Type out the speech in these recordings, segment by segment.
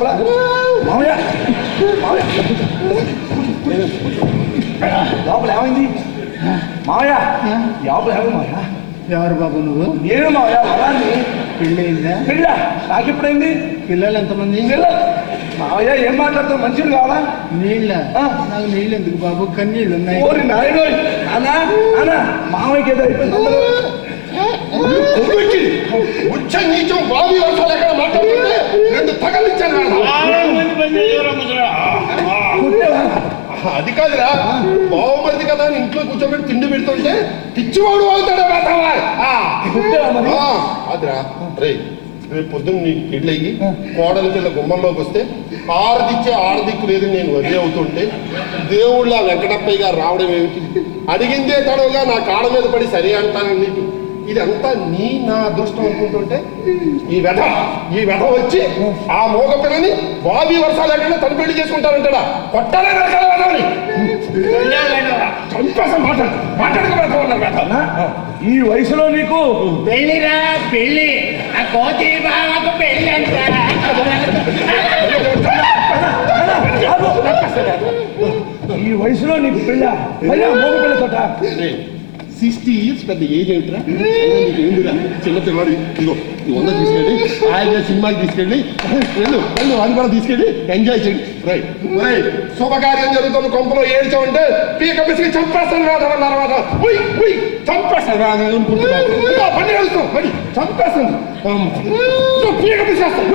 లోపల. మామయ్య లోపల ఏమైంది? మామయ్య లోపల ఏమైంది మామయ్య? ఎవరు బాబు నువ్వు? నేను మామయ్య వరాన్ని. పెళ్ళయిందా? పెళ్ళ నాకెప్పుడైంది? పిల్లలు ఎంతమంది? మామయ్య ఏం మాట్లాడతావు? మంచిది కావాలా? నీళ్ళ? నాకు నీళ్ళు ఎందుకు బాబు? కన్నీళ్ళు ఉన్నాయి. ఓరి నాయనో అన్నా అన్నా మామయ్యకి ఏదో అయిపోయింది. నీచం బావి వర్షాలు ఎక్కడ మాట్లాడుతుంటే రెండు తగలిచ్చాను. అది కాదురా, బావమరిది కదా అని ఇంట్లో కూర్చోబెట్టి తిండి పెడుతుంటే పిచ్చివాడు అవుతాడా? అదిరా రే, రేపు పొద్దున్న నీకు పెళ్ళయ్యి కోడలి పిల్ల గుమ్మంలోకి వస్తే ఆరదిచ్చే ఆడదిక్కు లేదని నేను వదిలే అవుతుంటే దేవుళ్ళ వెంకటప్పయ్య గారు రావడం ఏమిటి? అడిగిందే తడవుగా నా కాళ్ళ మీద పడి సరే అంటాను నీకు. ఇదంతా నా అదృష్టం అనుకుంటుంటే ఈ వెధ వచ్చి ఆ మోగ పిల్లని బాబీ వర్షాలు లేకుండా తను పెళ్లి చేసుకుంటారంటాడా? కొట్టాలే వెనకాల వెధవని చంపేసం మాట్లాడుకోవాలి. ఈ వయసులో నీకు పెళ్ళిరా పెళ్ళి, ఆ కోతి బావకు పెళ్ళి అంట. ఈ వయసులో నీకు పెళ్ళ మోగ పిల్లతోట? 60 years పెద్ద ఏజ్ ఏంటిరా? నీకు ఏంటిరా చిన్న పిల్లవాడు? ఇదిగో 100 తీసుకెళ్ళి ఆయన సినిమాకి తీసుకెళ్ళి వెళ్ళు అది కూడా తీసుకెళ్ళి ఎంజాయ్ చేయండి. Right right. శుభకార్యం జరుగుతున్న కొంపలో ఏడ్చామంటే పీక పిసికి చంపేస్తాను రాదన్నారు. చంపేస్తాను రాదనుకుంటున్నాను. పని వెళ్తాం మరి చంపేస్తాను, పీక పిసికేస్తాను.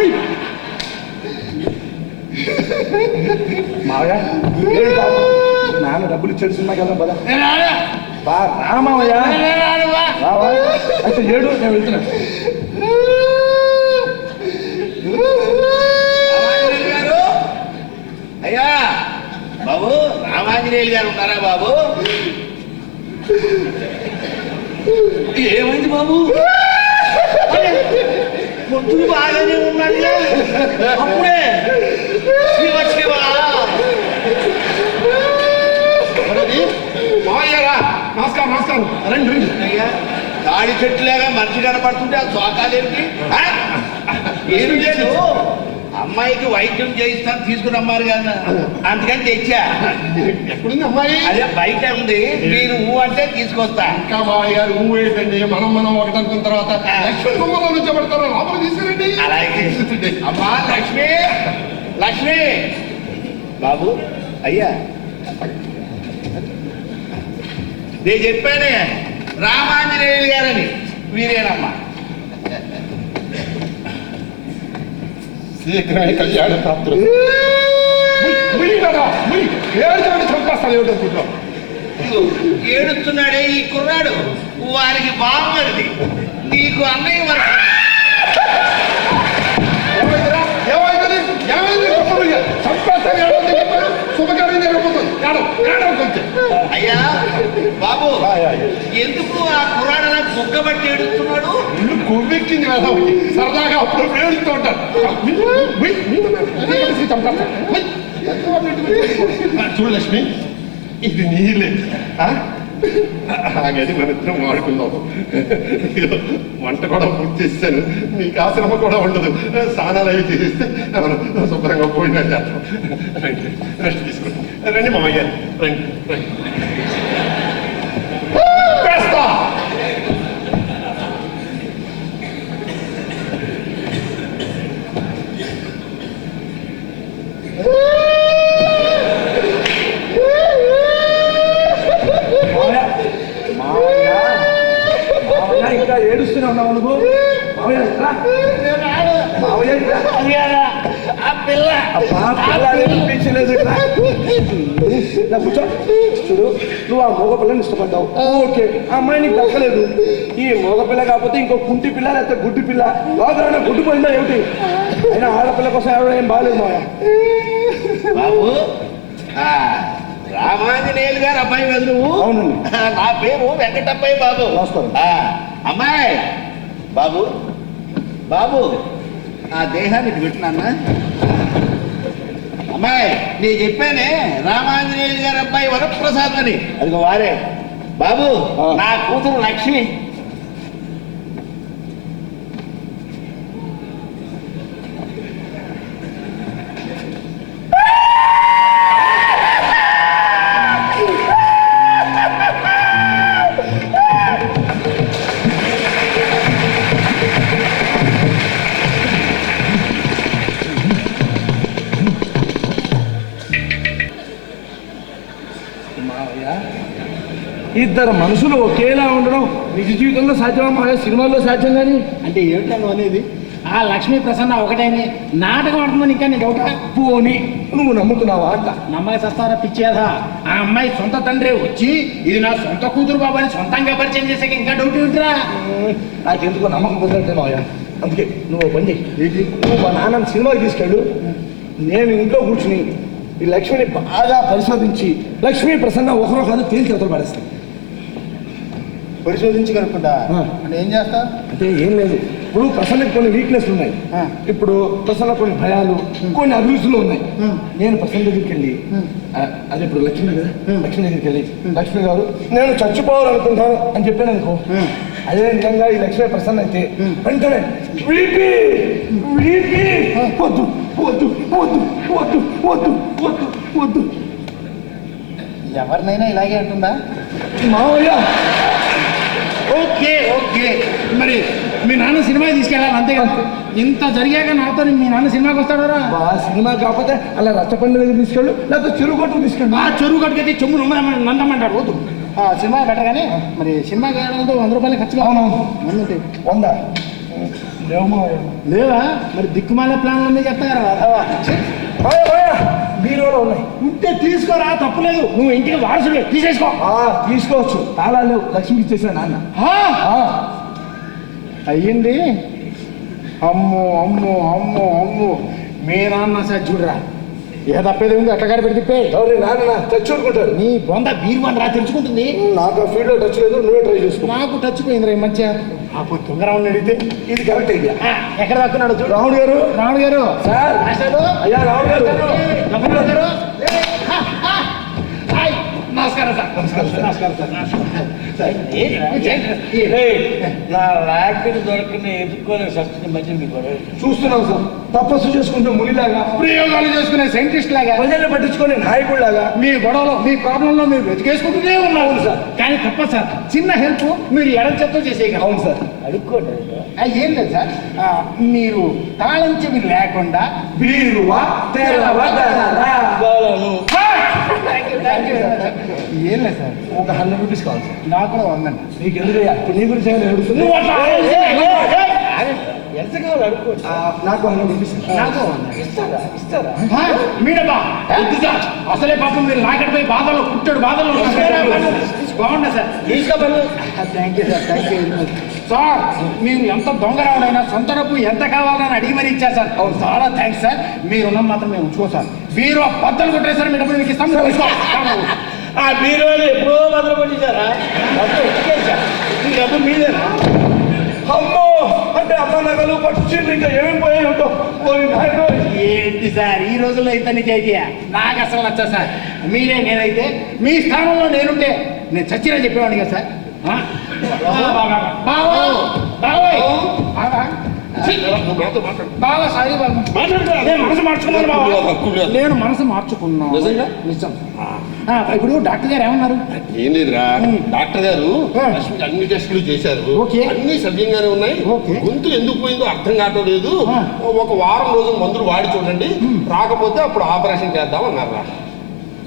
మావయ్య నాన్న డబ్బులు ఇచ్చాడు సినిమాకి వెళ్దాం పదా. రామయ్య అయితే ఏడు, నేను వెళ్తున్నా. అయ్యా బాబు, రామాంజనేయులు గారు ఉన్నారా బాబు? ఏమైంది బాబు? పొద్దులు బాగానే ఉన్నాడు, అప్పుడే నమస్కారం నమస్కారం. రండి రండి. అయ్యా తాడి చెట్టులాగా మనిషి కనపడుతుంటే ఆ చోకాలేంటి? ఏమి లేదు, అమ్మాయికి వైద్యం చేయిస్తాను తీసుకురమ్మారు కదా, అందుకని తెచ్చా. ఎక్కడుంది అమ్మాయి? అదే బయట ఉంది, మీరు ఊ అంటే తీసుకొస్తా. ఇంకా మామయ్య గారు ఊ ఏంటండి? మనం ఒకటి అనుకున్న తర్వాత లక్ష్మీ బొమ్మలో నుంచి పడతారు, లోపల తీసుకురండి. అలాగే. అమ్మా లక్ష్మి, లక్ష్మి బాబు. అయ్యా నేను చెప్పానే రామాంజనేయులు గారని, వీరేనమ్మా. శీఘ్రమే కళ్యాణ ప్రాప్తులు. చంపేస్తాను ఏమిటనుకుంటున్నాం? ఏడుస్తున్నాడే ఈ కుర్రాడు, వారికి బాగుమరిది, నీకు అన్నయ్య వరకు. శుభకార్యం జరగబోతుంది. అయ్యా బాబు, ఎందుకు ఆ కుర్రాడలా బుగ్గబట్టి ఏడుస్తున్నాడు? ఇల్లు కొవ్వెక్కింది కదా, సరదాగా అప్పుడు ఏడుస్తూ ఉంటారు. చూడు లక్ష్మి, ఇది నీళ్ళే. గది మన ఇద్దరం వాడుకుందాం. వంట కూడా పూర్తి చేస్తాను, మీకు ఆశ్రమ కూడా ఉండదు. స్నానాలు అవి చేస్తే మనం శుభ్రంగా పోయినా చేస్తాం. రండి రెస్ట్ తీసుకోండి. రండి మామయ్య రండి రండి. ఇంకా ఏడుస్తూనే ఉన్నావు నువ్వు? కూర్చో. చూడు, నువ్వు ఆ మగ పిల్లని ఇష్టపడ్డావు, ఓకే. ఆ అమ్మాయి నీకు దక్కలేదు. ఈ మగ పిల్ల కాకపోతే ఇంకో కుంటి పిల్ల లేకపోతే గుడ్డి పిల్ల, లోకరైనా గుడ్డు పోయిందా ఏమిటి? అయినా ఆడపిల్ల కోసం ఎవరైనా ఏం బాగాలేదు మావయ్య. బాబు, రామాంజనేయులు గారు అబ్బాయి కదా నువ్వు? అవునండి. నా పేరు వెంకటప్పయ్య బాబు. నమస్కారం. అమ్మాయి బాబు, బాబు ఆ దేహానికి పెట్టినా. అమ్మాయి నేను చెప్పానే రామాంజనేయులు గారు అబ్బాయి వరప్రసాద్ అని, అదిగో వారే. బాబు నా కూతురు లక్ష్మి. ఇద్దరు మనుషులు ఒకేలా ఉండడం నిజ జీవితంలో సాధ్యమా, సినిమాల్లో సాధ్యం కానీ. అంటే ఏమిటో అనేది ఆ లక్ష్మీ ప్రసన్న ఒకటేని నాటకం ఆడుతుందని ఇంకా నేను డౌట్ పోనీ నువ్వు నమ్ముతున్నావా అంట. నమ్మక సస్తారా పిచ్చేదా? ఆ అమ్మాయి సొంత తండ్రి వచ్చి ఇది నా సొంత కూతురు బాబు అని సొంతంగా పరిచయం చేసాక ఇంకా డౌట్ ఏమిట్రా? నాకెందుకో నమ్మకం కుదరట్లే మావయ్య. అందుకే నువ్వు పని చెయ్యి, నువ్వు మా నాన్నని సినిమాకి తీసుకెళ్ళు, నేను ఇంట్లో కూర్చుని ఈ లక్ష్మిని బాగా పరిశోధించి లక్ష్మీ ప్రసన్న ఒకరో కాదు తేల్చి అవతల పడేస్తాను. పరిశోధించి కనుక్కుంటా అంటే ఏం చేస్తా? అంటే ఏం లేదు, ఇప్పుడు ప్రసన్నకి కొన్ని వీక్నెస్లు ఉన్నాయి. ఇప్పుడు ప్రసన్న కొన్ని భయాలు, కొన్ని అభిరుచులు ఉన్నాయి. నేను ప్రసన్న దగ్గరికి వెళ్ళి అదే ఇప్పుడు లక్ష్మి కదా, లక్ష్మి దగ్గరికి వెళ్ళి లక్ష్మి గారు నేను చచ్చిపోవాలనుకుంటాను అని చెప్పాను అనుకో, అదే విధంగా ఈ లక్ష్మి ప్రసన్న అయితే వెంటనే వీపీ వీపీ వద్దు వద్దు వద్దు వద్దు వద్దు వద్దు వద్దు. ఎవరినైనా ఇలాగే అంటుందా మావయ్య? ఓకే ఓకే, మరి మీ నాన్న సినిమా తీసుకెళ్ళాలి అంతే కదా. ఇంత జరిగాక నాతో మీ నాన్న సినిమాకి వస్తాడరా? సినిమా కాకపోతే అలా రచ్చపండు దగ్గర తీసుకెళ్ళు, లేకపోతే చెరువు గట్టు తీసుకెళ్ళు. ఆ చెరువు కట్టుకైతే చెమ్ము నందమంటాడు వద్దు. సినిమా బెటర్ కానీ మరి సినిమాకి వెళ్ళడంతో 100 రూపాయలు ఖర్చు అవునవును. ముందుంటే 100 లేవు లేవా? మరి దిక్కుమాలే ప్లాన్లు అన్నీ చెప్తారా? బీరోలో ఉన్నాయి, ఉంటే తీసుకోరా, తప్పులేదు. నువ్వు ఇంటికి వారసుడు తీసేసుకో. తీసుకోవచ్చు, తాళాలు లేవు, లక్ష్మికి ఇచ్చేసిన నాన్న. అయ్యింది. అమ్మో అమ్మో అమ్మో అమ్మో, మీ నాన్న సజ్జుడురా. ఏ తప్పేది ఉంది, అట్టగారి పెట్టి తిప్పే. ఎవరి నాన్న టచ్ చూడుకుంటారు. నీ బొంద బీరువాన్ రా తెరుచుకుంటుంది. నాకు ఆ ఫీల్డ్లో టచ్ లేదు, నువ్వే ట్రై చేసుకో. నాకు టచ్ పోయింది రా మంచిగా. అప్పుడు తుంగరావుని అడిగితే ఇది కరెక్ట్ ఐడియా. ఎక్కడ దక్కున్నాడు చూడు. రాముడు గారు, రాముడు గారు సార్, అయ్యా రాముడు గారు, రాముడు గారు. నమస్కారం సార్. నమస్కారం సార్. నా లాంటిది దొరకని ఎదుర్కోలే సస్తిని మధ్య మీకు చూస్తున్నాం సార్, తపస్సు చేసుకుంటే మునిలాగా, ప్రయోగాలు చేసుకునే సైంటిస్ట్ లాగా, ప్రజల్ని పట్టించుకునే నాయకుడిలాగా మీ గొడవలో మీ ప్రాబ్లంలో మీరు వెతికేసుకుంటూనే ఉన్నావు సార్. కానీ తప్ప సార్, చిన్న హెల్ప్ మీరు ఎడం చేత్తో చేసేయగలరు. అవును సార్. అడుక్కోండి. ఏం లేదు సార్, మీరు తాళం చెవి లేకుండా బీరువా తెరవగలరా? ఏం లేదు సార్, ఒక 100 రూపీస్ కావాలి సార్. నాకు కూడా ఉందండి. నీకు ఎందుకయ్యా, ఇప్పుడు నీ గురించి ఏమైనా అడుగుతుంది? ఎంత కావాలి అడుక్కోండి. నాకు 100 రూపీస్ నాకు ఇస్తారా? ఇస్తారా? మీడబ్బా వద్దు సార్. అసలే పాపం మీరు నాకడిపోయి బాధలో పుట్టాడు, బాధలో బాగుండే సార్. తీసుకోపండి. Thank you sir, thank you very much sir. మీరు ఎంత దొంగరావుడైనా సొంత డబ్బు ఎంత కావాలని అడిగి మరీ ఇచ్చారు సార్. అవును, చాలా థ్యాంక్స్ సార్. మీరు ఉన్న మాత్రం మేము ఉంచుకో సార్. మీరు బద్దలు కొట్టేసారు, మీ డబ్బులు మీకు ఇస్తాం. ఆ బీరువాలు ఎప్పుడో మొదలు కొట్టేశారా? మొత్తం ఎక్కేసా. ఈ డబ్బు మీదేనా? అమ్మో, అంటే అమ్మ నగలు పట్టించింది, ఇంకా ఏమేమి పోయాయి ఉంటావు. ఏంటి సార్ ఈ రోజుల్లో ఇంత నిజాయితీయా? నాకు అసలు నచ్చా సార్. మీరే నేనైతే మీ స్థానంలో నేనుంటే నేను చచ్చినా చెప్పేవాడిని కదా సార్. బాగా సారీ బాబు, నేను మనసు మార్చుకున్నాను బాబా. నేను మనసు మార్చుకున్నాను నిజం. ఇప్పుడు డాక్టర్ గారు ఏమన్నారు? ఏం లేదురా, డాక్టర్ గారు లక్ష్మికి అన్ని టెస్టులు చేశారు, ఓకే. అన్ని సవ్యంగానే ఉన్నాయి. ఓకే. గొంతు ఎందుకు పోయిందో అర్థం కావటం లేదు. ఒక వారం రోజులు మందులు వాడి చూడండి, రాకపోతే అప్పుడు ఆపరేషన్ చేద్దాం అన్నారు.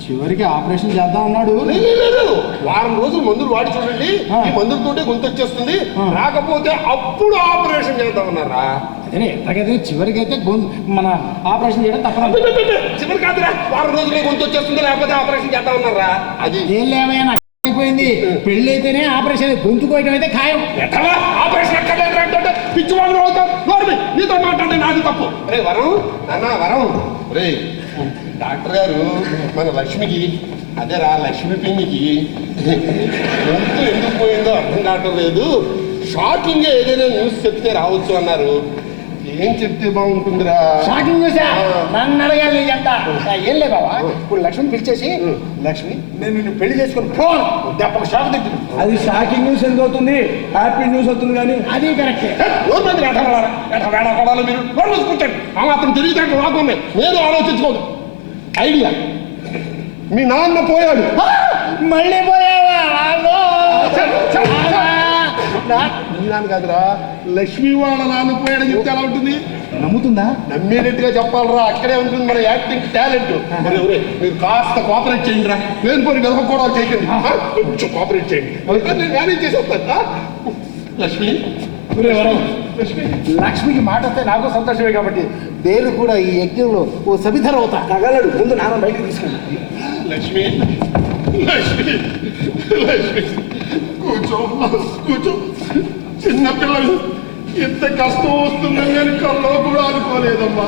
చివరికి ఆపరేషన్ చేద్దాం అన్నాడు. లేదు, వారం రోజులు మందులు వాడి చూడండి, ఈ మందులతోటే గొంతు వచ్చేస్తుంది, రాకపోతే అప్పుడు ఆపరేషన్ చేద్దాం అన్నారా. అదే ఎట్లాగైతే చివరికి అయితే మన ఆపరేషన్ చేయడం తప్పదు. చివరి కాదురా, వారం రోజులే గొంతు వచ్చేస్తుంది, లేకపోతే ఆపరేషన్ చేద్దాం అన్నారా. అది ఏం లేవయ్యా, నాకు అయిపోయింది. పెళ్ళి అయితేనే ఆపరేషన్, గొంతు కోయటం అయితే ఖాయం. ఎట్లా ఆపరేషన్ ఎక్కడ పిచ్చి వాళ్ళు అవుతాం. నీతో మాట్లాడే నాది తప్పు. రే వరం, నాన్న వరం, రే డాక్టర్ గారు మన లక్ష్మికి, అదేరా లక్ష్మి పిన్నికి గొంతు ఎందుకు పోయిందో అర్థం కావటం లేదు, షాకింగ్ గా ఏదైనా న్యూస్ చెప్తే రావచ్చు అన్నారు. ఏం చెప్తే బాగుంటుందిరా? షాకింగ్ న్యూసా? నన్ను అడగాలి నీ చెప్తా. ఏం లే బాబా, ఇప్పుడు లక్ష్మిని పిలిచేసి, లక్ష్మి నేను నిన్ను పెళ్లి చేసుకుని ఫోన్ దెబ్బకు షాక్ తింటుంది. అది షాకింగ్ న్యూస్ ఎందుకు అవుతుంది, హ్యాపీ న్యూస్ అవుతుంది. కానీ అది కరెక్టే. మీరు కూర్చోండి, ఆ మాత్రం తెలియదు రాకుండా నేను ఆలోచించుకోదు. ఐడియా, మీ నాన్న పోయాడు. మళ్ళీ పోయావా? మీ నాన్న కాదురా, లక్ష్మి వాళ్ళ నాన్న పోయాడని చెప్తే ఎలా ఉంటుంది? నమ్ముతుందా? నమ్మేటట్టుగా చెప్పాలరా, అక్కడే ఉంటుంది మన యాక్టింగ్ టాలెంట్. మీరు కాస్త కోఆపరేట్ చేయండి రా. నేను పోనీ కూడా చేయకండి, కొంచెం కోఆపరేట్ చేయండి, నేను మేనేజ్ చేసేస్తాను. లక్ష్మి, లక్ష్మికి మాట వస్తే నాకు సంతోషమే కాబట్టి నేను కూడా ఈ యజ్ఞంలో ఓ సభిధర అవుతా. తగలడు, ముందు నాన్న బయటకు తీసుకెళ్ళి. లక్ష్మి, లక్ష్మి, లక్ష్మి, కూర్చో కూర్చో. చిన్నపిల్లలు ఇంత కష్టం వస్తుందని నేను కల్లో కూడా అనుకోలేదమ్మా.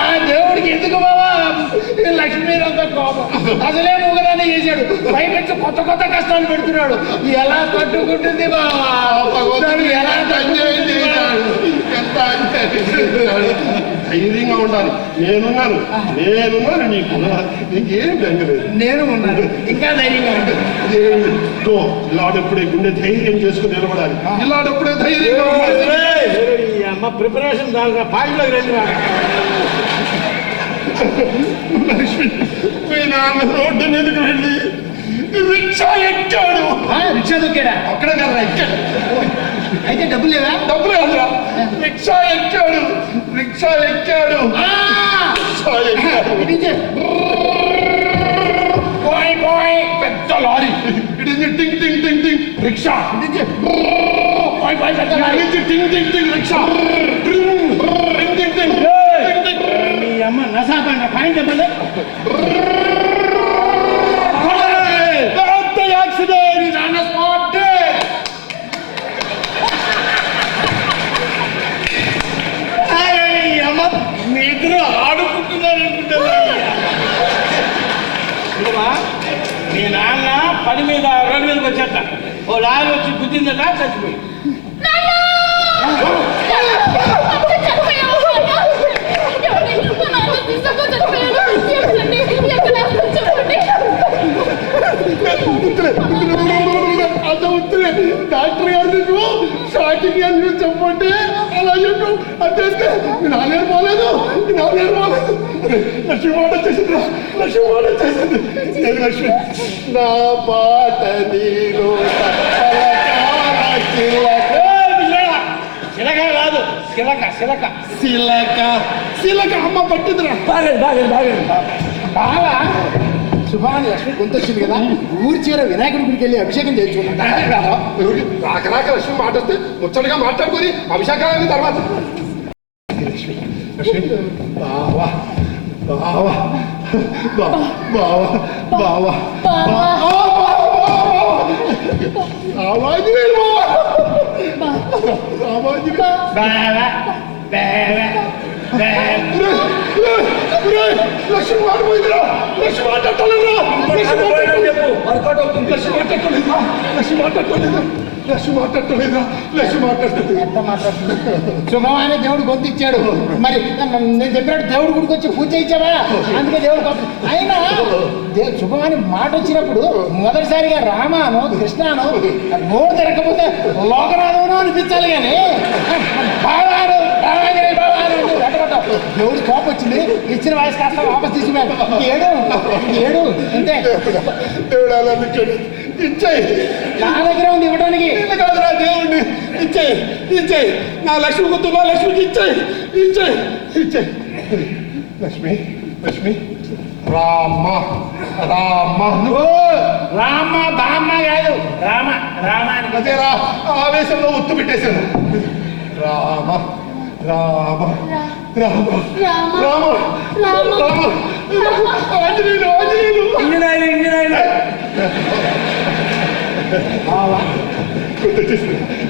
ఆ దేవుడికి ఎందుకు బాబా ఈ లక్ష్మీ అంత కోపం? అసలే మూగదాన్ని చేశాడు, పైపెచ్చు కొత్త కొత్త కష్టాలు పెడుతున్నాడు. ఎలా తట్టుకుంటుంది బాబా? ఎలా ధైర్యంగా ఉండాలి. నేనున్నాను నీకేం బెంగలేదు. నేను ఉన్నాను, ఇంకా ధైర్యంగా ఉంటుంది. ఇలాడప్పుడే గుండె ధైర్యం చేసుకుని నిలబడాలి. ఇలాడప్పుడే ధైర్యంగా ఉండాలి. ఈ అమ్మ ప్రిపరేషన్ దాని పాయింట్లోకి రండి. లక్ష్మి, మీ నాన్న రోడ్డు మీదకి వెళ్ళి రిక్షా ఎక్కాడు. రిక్షా దొక్కాడా? అక్కడే కదా ఎక్కాడు. అయితే డబ్బులు లేదా? డబ్బులు కాదురా, రిక్షా ఎక్కాడు. రిక్షా ఎక్కాడు. పెద్ద లారీ ఇటు టింగ్ టింగ్ టింగ్ టింగ్ రిక్షా. టింగ్ టింగ్ టింగ్ రిక్షా. టింగ్ టింగ్ టింగ్. ఈ అమ్మ నసాపండి పాయింట్ చెప్పండి. Accident on the spot. అమ్మ మీ ఇద్దరు ఆడుకుంటున్నారు అనుకుంటున్నా. మీ నాన్న పని మీద రోడ్డు మీదకి వచ్చేట ఓ లారీ వచ్చి గుద్దిందట, చచ్చిపోయి. డాక్టర్ గారు నీకు షాకింగ్ అని చెప్పంటే అలా చెప్పు. అంతే నాలుగేరు పోలేదు, నాలుగేరు పోలేదు. లక్ష్మి మాట వచ్చేసింది, లక్ష్మి మాట వచ్చేసింది. లక్ష్మి, నా పాట నీలో చిలక కాదు, చిలక చిలక సిలక సిలక. అమ్మ పట్టిందిరా. బాగా శుభాన్ని లక్ష్మి గొంతు వచ్చింది కదా, ఊరి చివర వినాయకుడి గుడికి వెళ్ళి అభిషేకం చేయించుకున్నాను. రాక రాక లక్ష్మి మాట వస్తే ముచ్చటగా మాట్లాడుకొని అభిషేకాలని తర్వాత. లక్ష్మి, లక్ష్మి, బావా బావా బావా బావా బావా లక్ష్మి మాట పోయిందిరా. లక్ష్మి మాట్లాడలేదురా. వర్కౌట్ అవుతుంది. లక్ష్మి మాట్లాడలేదురా. లక్ష్మి మాట్లాడలేదురా. లక్ష్మి మాట్లాడలేదురా. లక్ష్మి మాట్లాడుతుంది. ఎంత మాట్లాడుతుంది? శుభమాని దేవుడు గొంతు ఇచ్చాడు. మరి నేను చెప్పినట్టు దేవుడు గుడికి వచ్చి పూజ ఇచ్చావా? అందుకే దేవుడు అయినా శుభమాని మాట వచ్చినప్పుడు మొదటిసారిగా రామాను కృష్ణాను నోరు తిరగకపోతే లోకనాథను అనిపించాలి. కానీ బావాను దేవుడు కోపం వచ్చింది, ఇచ్చిన వయసు కాస్త వాపస్ తీసుకున్నాడు. ఏడు ఏడు అంతే. దేవుడు అలా ఇచ్చాయి. నా దగ్గర ఉంది ఇవ్వడానికి. కాదురా, దేవుడిని ఇచ్చాయి ఇచ్చాయి. నా లక్ష్మి గుర్తు, నా లక్ష్మికి ఇచ్చాయి ఇచ్చాయి ఇచ్చాయి. లక్ష్మి, లక్ష్మి, రామ రామ. రామ బామ్మ కాదు, రామ రామ అని. అదేరా, ఆవేశంలో ఉత్తు పెట్టేశాను. రామ రామ రామ రామ రామ. ఆంజనేయులు ఆంజనేయులు. Engineer engineer.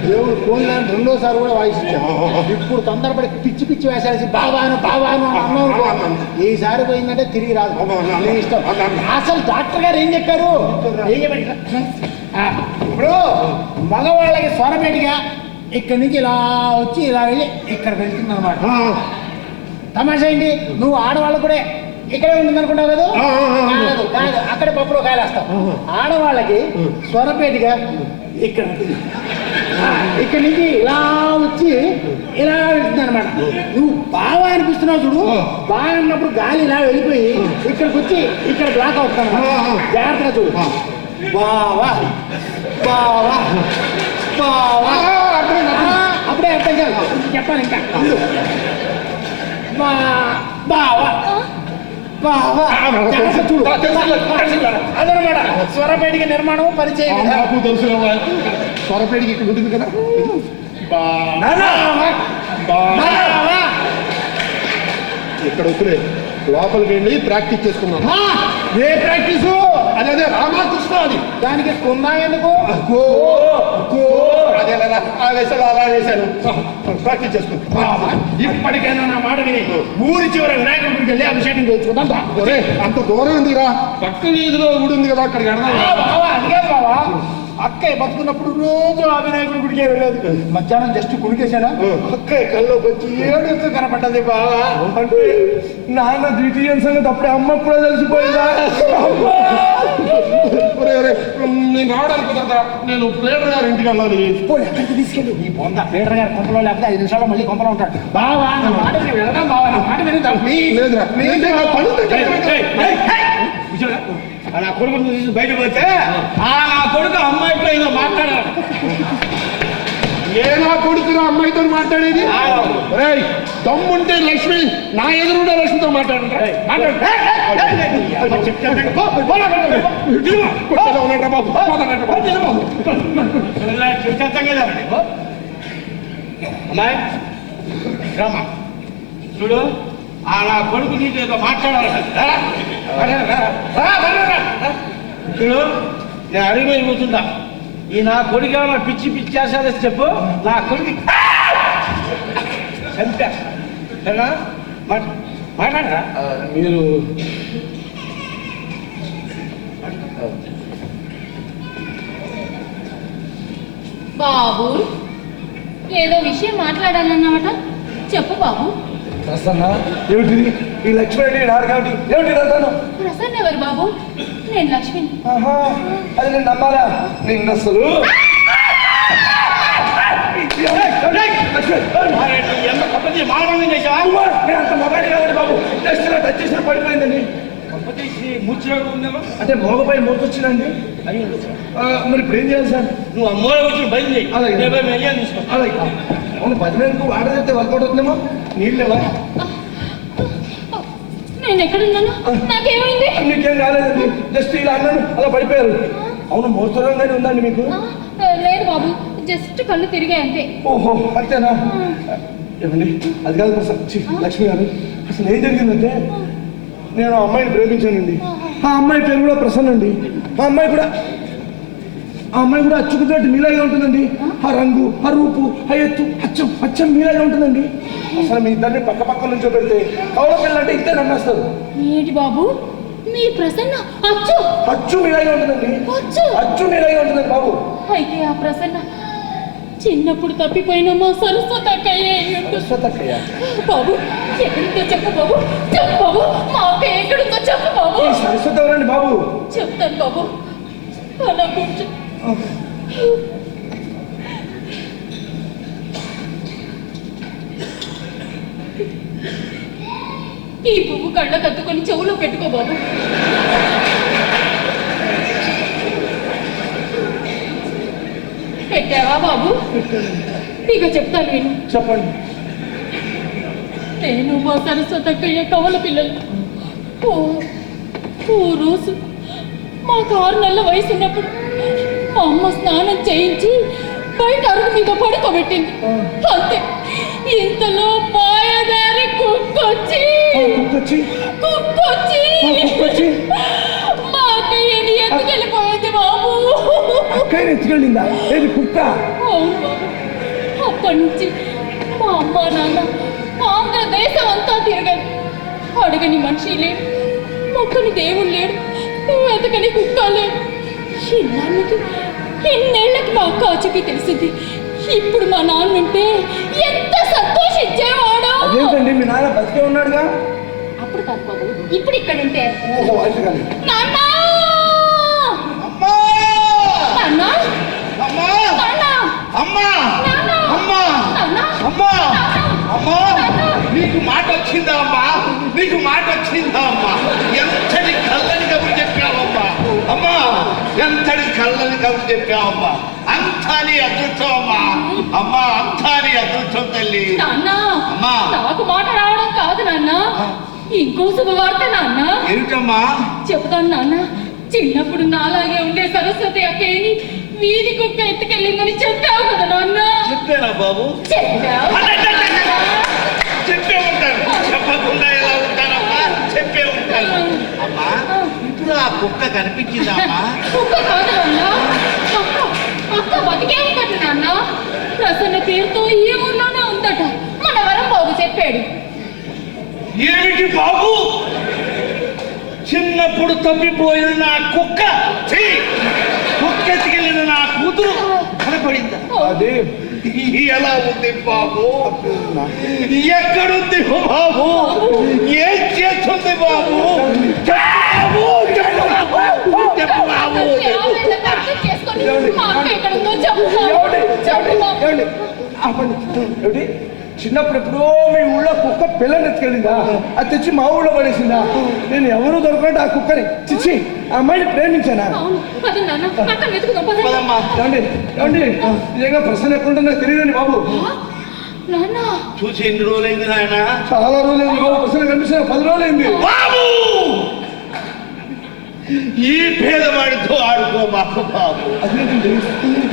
దేవుడు ఫోన్లో రెండోసారి కూడా వాయిస్ ఇచ్చాడు. ఇప్పుడు తొందరపడి పిచ్చి పిచ్చి వేసేసి బాబాను బాబాను అన్నావు. ఈసారి పోయిందంటే తిరిగి రాదు. నీ ఇష్టం. అసలు డాక్టర్ గారు ఏం చెప్పారు? ఇప్పుడు మగవాళ్ళకి స్వరపేటిగా ఇక్కడి నుంచి ఇలా వచ్చి ఇలా వెళ్ళి ఇక్కడ వెళ్తుంది అనమాట. తమాషా ఏంటి, నువ్వు ఆడవాళ్ళకు కూడా ఇక్కడే ఉంటుంది అనుకుంటావు కదా? కాదు, అక్కడే పప్పులో కాయలేస్తావు. ఆడవాళ్ళకి స్వరపేటిగా ఇక్కడ ఇక్కడి నుంచి ఇలా వచ్చి ఇలా వెళ్తుంది అనమాట. నువ్వు బాగా అనిపిస్తున్నావు చూడు, బాగా అన్నప్పుడు గాలి ఇలా వెళ్ళిపోయి ఇక్కడికి వచ్చి ఇక్కడ బ్లాక్ అవుతాను. జాగ్రత్తగా చూడు. బావా బావా బావా. అప్పుడే అర్థం కాదు చెప్పాలి ఇంకా బావా చూడు అదనమాట స్వరపేటిక నిర్మాణం పరిచయం నాకు తెలుసు స్వరపేడికి ఇక్కడ ఉంటుంది కదా ఇక్కడ వస్తులే లోపలికి వెళ్ళి ప్రాక్టీస్ చేసుకున్నాం. ఏ ప్రాక్టీసు అదే రామకృష్ణ అని దానికి కుందాం ఎందుకు అదే ఆ వేసాను అలా వేశాను ప్రాక్టీస్ చేసుకుంటాం. ఇప్పటికైనా నా మాట విని ఊరి చివర వినాయకుడికి వెళ్ళి అభిషేకం చేసుకుందాం. అంత దూరం ఎందుకురా పక్క వీధిలో గుడి ఉంది కదా అక్కడికి వెళ్దాం. అది కాదు బావా అక్కయ్య బతుకున్నప్పుడు రోజు ఆ వినాయకుడి గుడికే వెళ్ళేది. మధ్యాహ్నం జస్ట్ గుడికేసానా అక్కయ్య కల్లోకి వచ్చి ఏడుస్తూ కనపడ్డది బావా. అంటే నాన్న ద్వితీయం సంగతి అప్పుడే అమ్మ కూడా తెలిసిపోయిందా? నేను రావడానికి కుదరదా? నేను ప్లేటర్ గారి ఇంటికి వెళ్ళాలి. ఎక్కడికి తీసుకెళ్ళి నీ పొంద లీడర్ గారి కొంపలో లేకపోతే 5 నిమిషాల్లో మళ్ళీ కొంపలో ఉంటాడు. బావా నా మాట విని వెళ్దాం బావా, నా మాట విని లేదురా నా కొడుకు చూసి బయటకు పోతే నా కొడుకు అమ్మాయితో ఏదో మాట్లాడాలి. ఏ నా కొడుకురా అమ్మాయితో మాట్లాడేది? దమ్ముంటే లక్ష్మి నా ఎదురుండే లక్ష్మితో మాట్లాడండి. అమ్మాయి రామా చూడు నా కొడుకు నీకు ఏదో మాట్లాడాలి. చూడు నేను అడిగిపోయి కూర్చుందా ఈ నా కొడుకు ఏమన్నా పిచ్చి పిచ్చి చేస్తాడే చెప్పు. నా కొడుకు చంపా సరేనా మాట్లాడరా మీరు బాబు ఏదో విషయం మాట్లాడాలన్నమాట, చెప్పు బాబు. ప్రసన్న ఏమిటిది? ఈ లక్ష్మి రాడు కాబట్టి ఏమిటి రాను? ప్రసన్న ఎవరు బాబు? నేను లక్ష్మిని. అది నేను నమ్మాలా? నిన్న అసలు ఎంత పద్ధతి మానవంగా చేసావా? అంత మొబైల్ కాదండి బాబు, జస్ట్ ఇలా టచ్ చేసిన పడిపోయిందండి. పద్ధతి ముచ్చినట్టు ఉందేమో. అంటే మోగపై మూత వచ్చిందండి. మరి ఇప్పుడు ఏం చేయాలి సార్? నువ్వు అమ్మో వచ్చి బయలు చేయి. అలాగే. మెయ్యాన్ని తీసుకో. అలాగే అవును, 10 నెలలకు వాటర్ చెప్తే వర్కౌట్ అవుతుందేమో. నీళ్ళు లేవా? నేను ఎక్కడున్నాను? నాకేమైంది? మీకేం కాలేదండి, జస్ట్ ఇలా అన్నాను అలా పడిపోయారు. అవును, మోస్తరంగానే ఉందండి మీకు? లేదు బాబు, జస్ట్ కళ్ళు తిరిగాయి అంతే. ఓహో అంతేనా? ఏమండి అది కాదు లక్ష్మి గారు, అసలు ఏం జరిగిందంటే నేను ఆ అమ్మాయిని ప్రేమించానండి. ఆ అమ్మాయి పేరు కూడా ప్రసన్న అండి. ఆ అమ్మాయి కూడా అచ్చుకున్నట్టు మీలాగే ఉంటుందండి. ఆ రంగు, ఆ రూపు, ఆ ఎత్తు అచ్చం మీలాగే ఉంటుందండి. అసలు మీ ఇద్దరిని పక్క పక్క నుంచో పెడితే కౌల పిల్లంటే ఇంతే నమ్మేస్తారు. ఏంటి బాబు మీ ప్రసన్న అచ్చు మీలాగే ఉంటుందండి. అచ్చు మీలాగే ఉంటుందండి బాబు. అయితే ఆ ప్రసన్న చిన్నప్పుడు తప్పిపోయిన మా సరస్వతి అక్కయ్య సరస్వతక్కయ్య బాబు. ఎక్కడుందో చెప్పు బాబు, చెప్పు బాబు. మా అక్కయ్య ఎక్కడుందో చెప్పు బాబు. ఈ సరస్వతి ఎవరండి బాబు? చెప్తాను బాబు, అలా కొంచెం. ఈ పువ్వు కళ్ళ కత్తుకొని చెవులో పెట్టుకో బాబు. పెట్టావా బాబు? ఇక చెప్తాను విను. చెప్పండి. నేను మా సరస్వతి అక్కయ్య కవల పిల్లలు. ఓ రోజు మాకు 6 నెలల వయసు ఉన్నప్పుడు మా అమ్మ స్నానం చేయించి బయట అరుగు మీద పడుకోబెట్టింది. అంతే, ఇంతలో మాయదారి కుక్కొచ్చి మా అక్కయ్యని ఎత్తుకెళ్ళిపోయింది బాబు. అక్కయ్యని ఎత్తుకెళ్ళిందా? ఏది కుక్క? అవును బాబు. అప్పటి నుంచి మా అమ్మ నాన్న ఆంధ్రదేశం అంతా తిరగదు. అడగని మనిషి లేడు, మొక్కని దేవుడు లేడు, వెతకని కుక్క లేడు. ఇన్నేళ్ళకి మా అక్క అచ్చకి తెలిసింది. ఇప్పుడు మా నాన్న ఉంటే ఎంత సంతోషించేవాడు. అదేంటండి మీ నాన్న బతికే ఉన్నాడుగా? అప్పుడు కాదు బాబు, ఇప్పుడు ఇక్కడ ఉంటే. ఓహో అయితే కానీ నాన్న అమ్మా నాన్న అమ్మా నాన్న అమ్మా నాన్న అమ్మా నాన్న అమ్మా అమ్మా నీకు మాట వచ్చిందా అమ్మా? నీకు మాట వచ్చిందా అమ్మా? ఎంతటి కళ్ళని కబురు చెప్పావమ్మా? అమ్మా ఎంతటి కళ్ళని కబురు చెప్పావమ్మా? అంతా నీ అదృష్టం అమ్మా. అమ్మా అంతా నీ అదృష్టం తల్లి. నాన్న అమ్మా. నాకు మాట రావడం కాదు నాన్న, ఇంకో శుభవార్త నాన్న. ఏమిటమ్మా? చెప్తాను నాన్న. చిన్నప్పుడు నాలాగే ఉండే సరస్వతి అక్కయ్యని వీధి కుక్క ఎత్తుకెళ్ళిందని చెప్పావు కదా నాన్న. చెప్పానా బాబు? చెప్పావు. చెప్పే ఉంటాను, చెప్పకుండా ఎలా ఉంటానమ్మా? చెప్పే ఉంటాను. అమ్మా ఇప్పుడు ఆ కుక్క కనిపించిందా అమ్మా? కుక్క కాదు నాన్న, అక్క. అక్క బతికే ఉందట నాన్న. ప్రసన్న పేరుతో ఈ ఊర్లోనే ఉందట. మన వరం బాబు చెప్పాడు. ఏమిటి బాబు? చిన్నప్పుడు తప్పిపోయిన నా కుక్క, కుక్కెత్తికెళ్ళిన నా కూతురు కనపడిందా? అది ఎలా ఉంది బాబు? ఎక్కడుంది బాబు? ఏం చేస్తుంది బాబు? చెప్పు బాబు, చెప్పు బాబు. అర్థం చేసుకొని మా అక్క ఎక్కడ ఉందో చెప్పు బాబు. చెప్పు బాబు. ఏమిటి చిన్నప్పుడు ఎప్పుడో మీ ఊళ్ళో కుక్క పిల్లని ఎత్తుకెళ్ళిందా? అది తెచ్చి మా ఊళ్ళో పడేసిందా? నేను ఎవరు దొరకంటే ఆ కుక్కని చిచ్చి ఆ అమ్మాయిని ప్రేమించానా? అవును, పద నాన్న, అక్కడ వెతుకుదాం, పద. పదమ్మా. ఏమండి ఏమండి నిజంగా ప్రశ్న ఎక్కడ ఉంటుందో తెలియదండి బాబు. నాన్న చూసి ఎన్ని రోజులైంది నాయన? చాలా రోజులైంది బాబు. ప్రశ్న కనిపిస్తే 10 రోజులైంది బాబు. ఈ పేదవాడితో ఆడుకో మాకు బాబు. అదేంటండి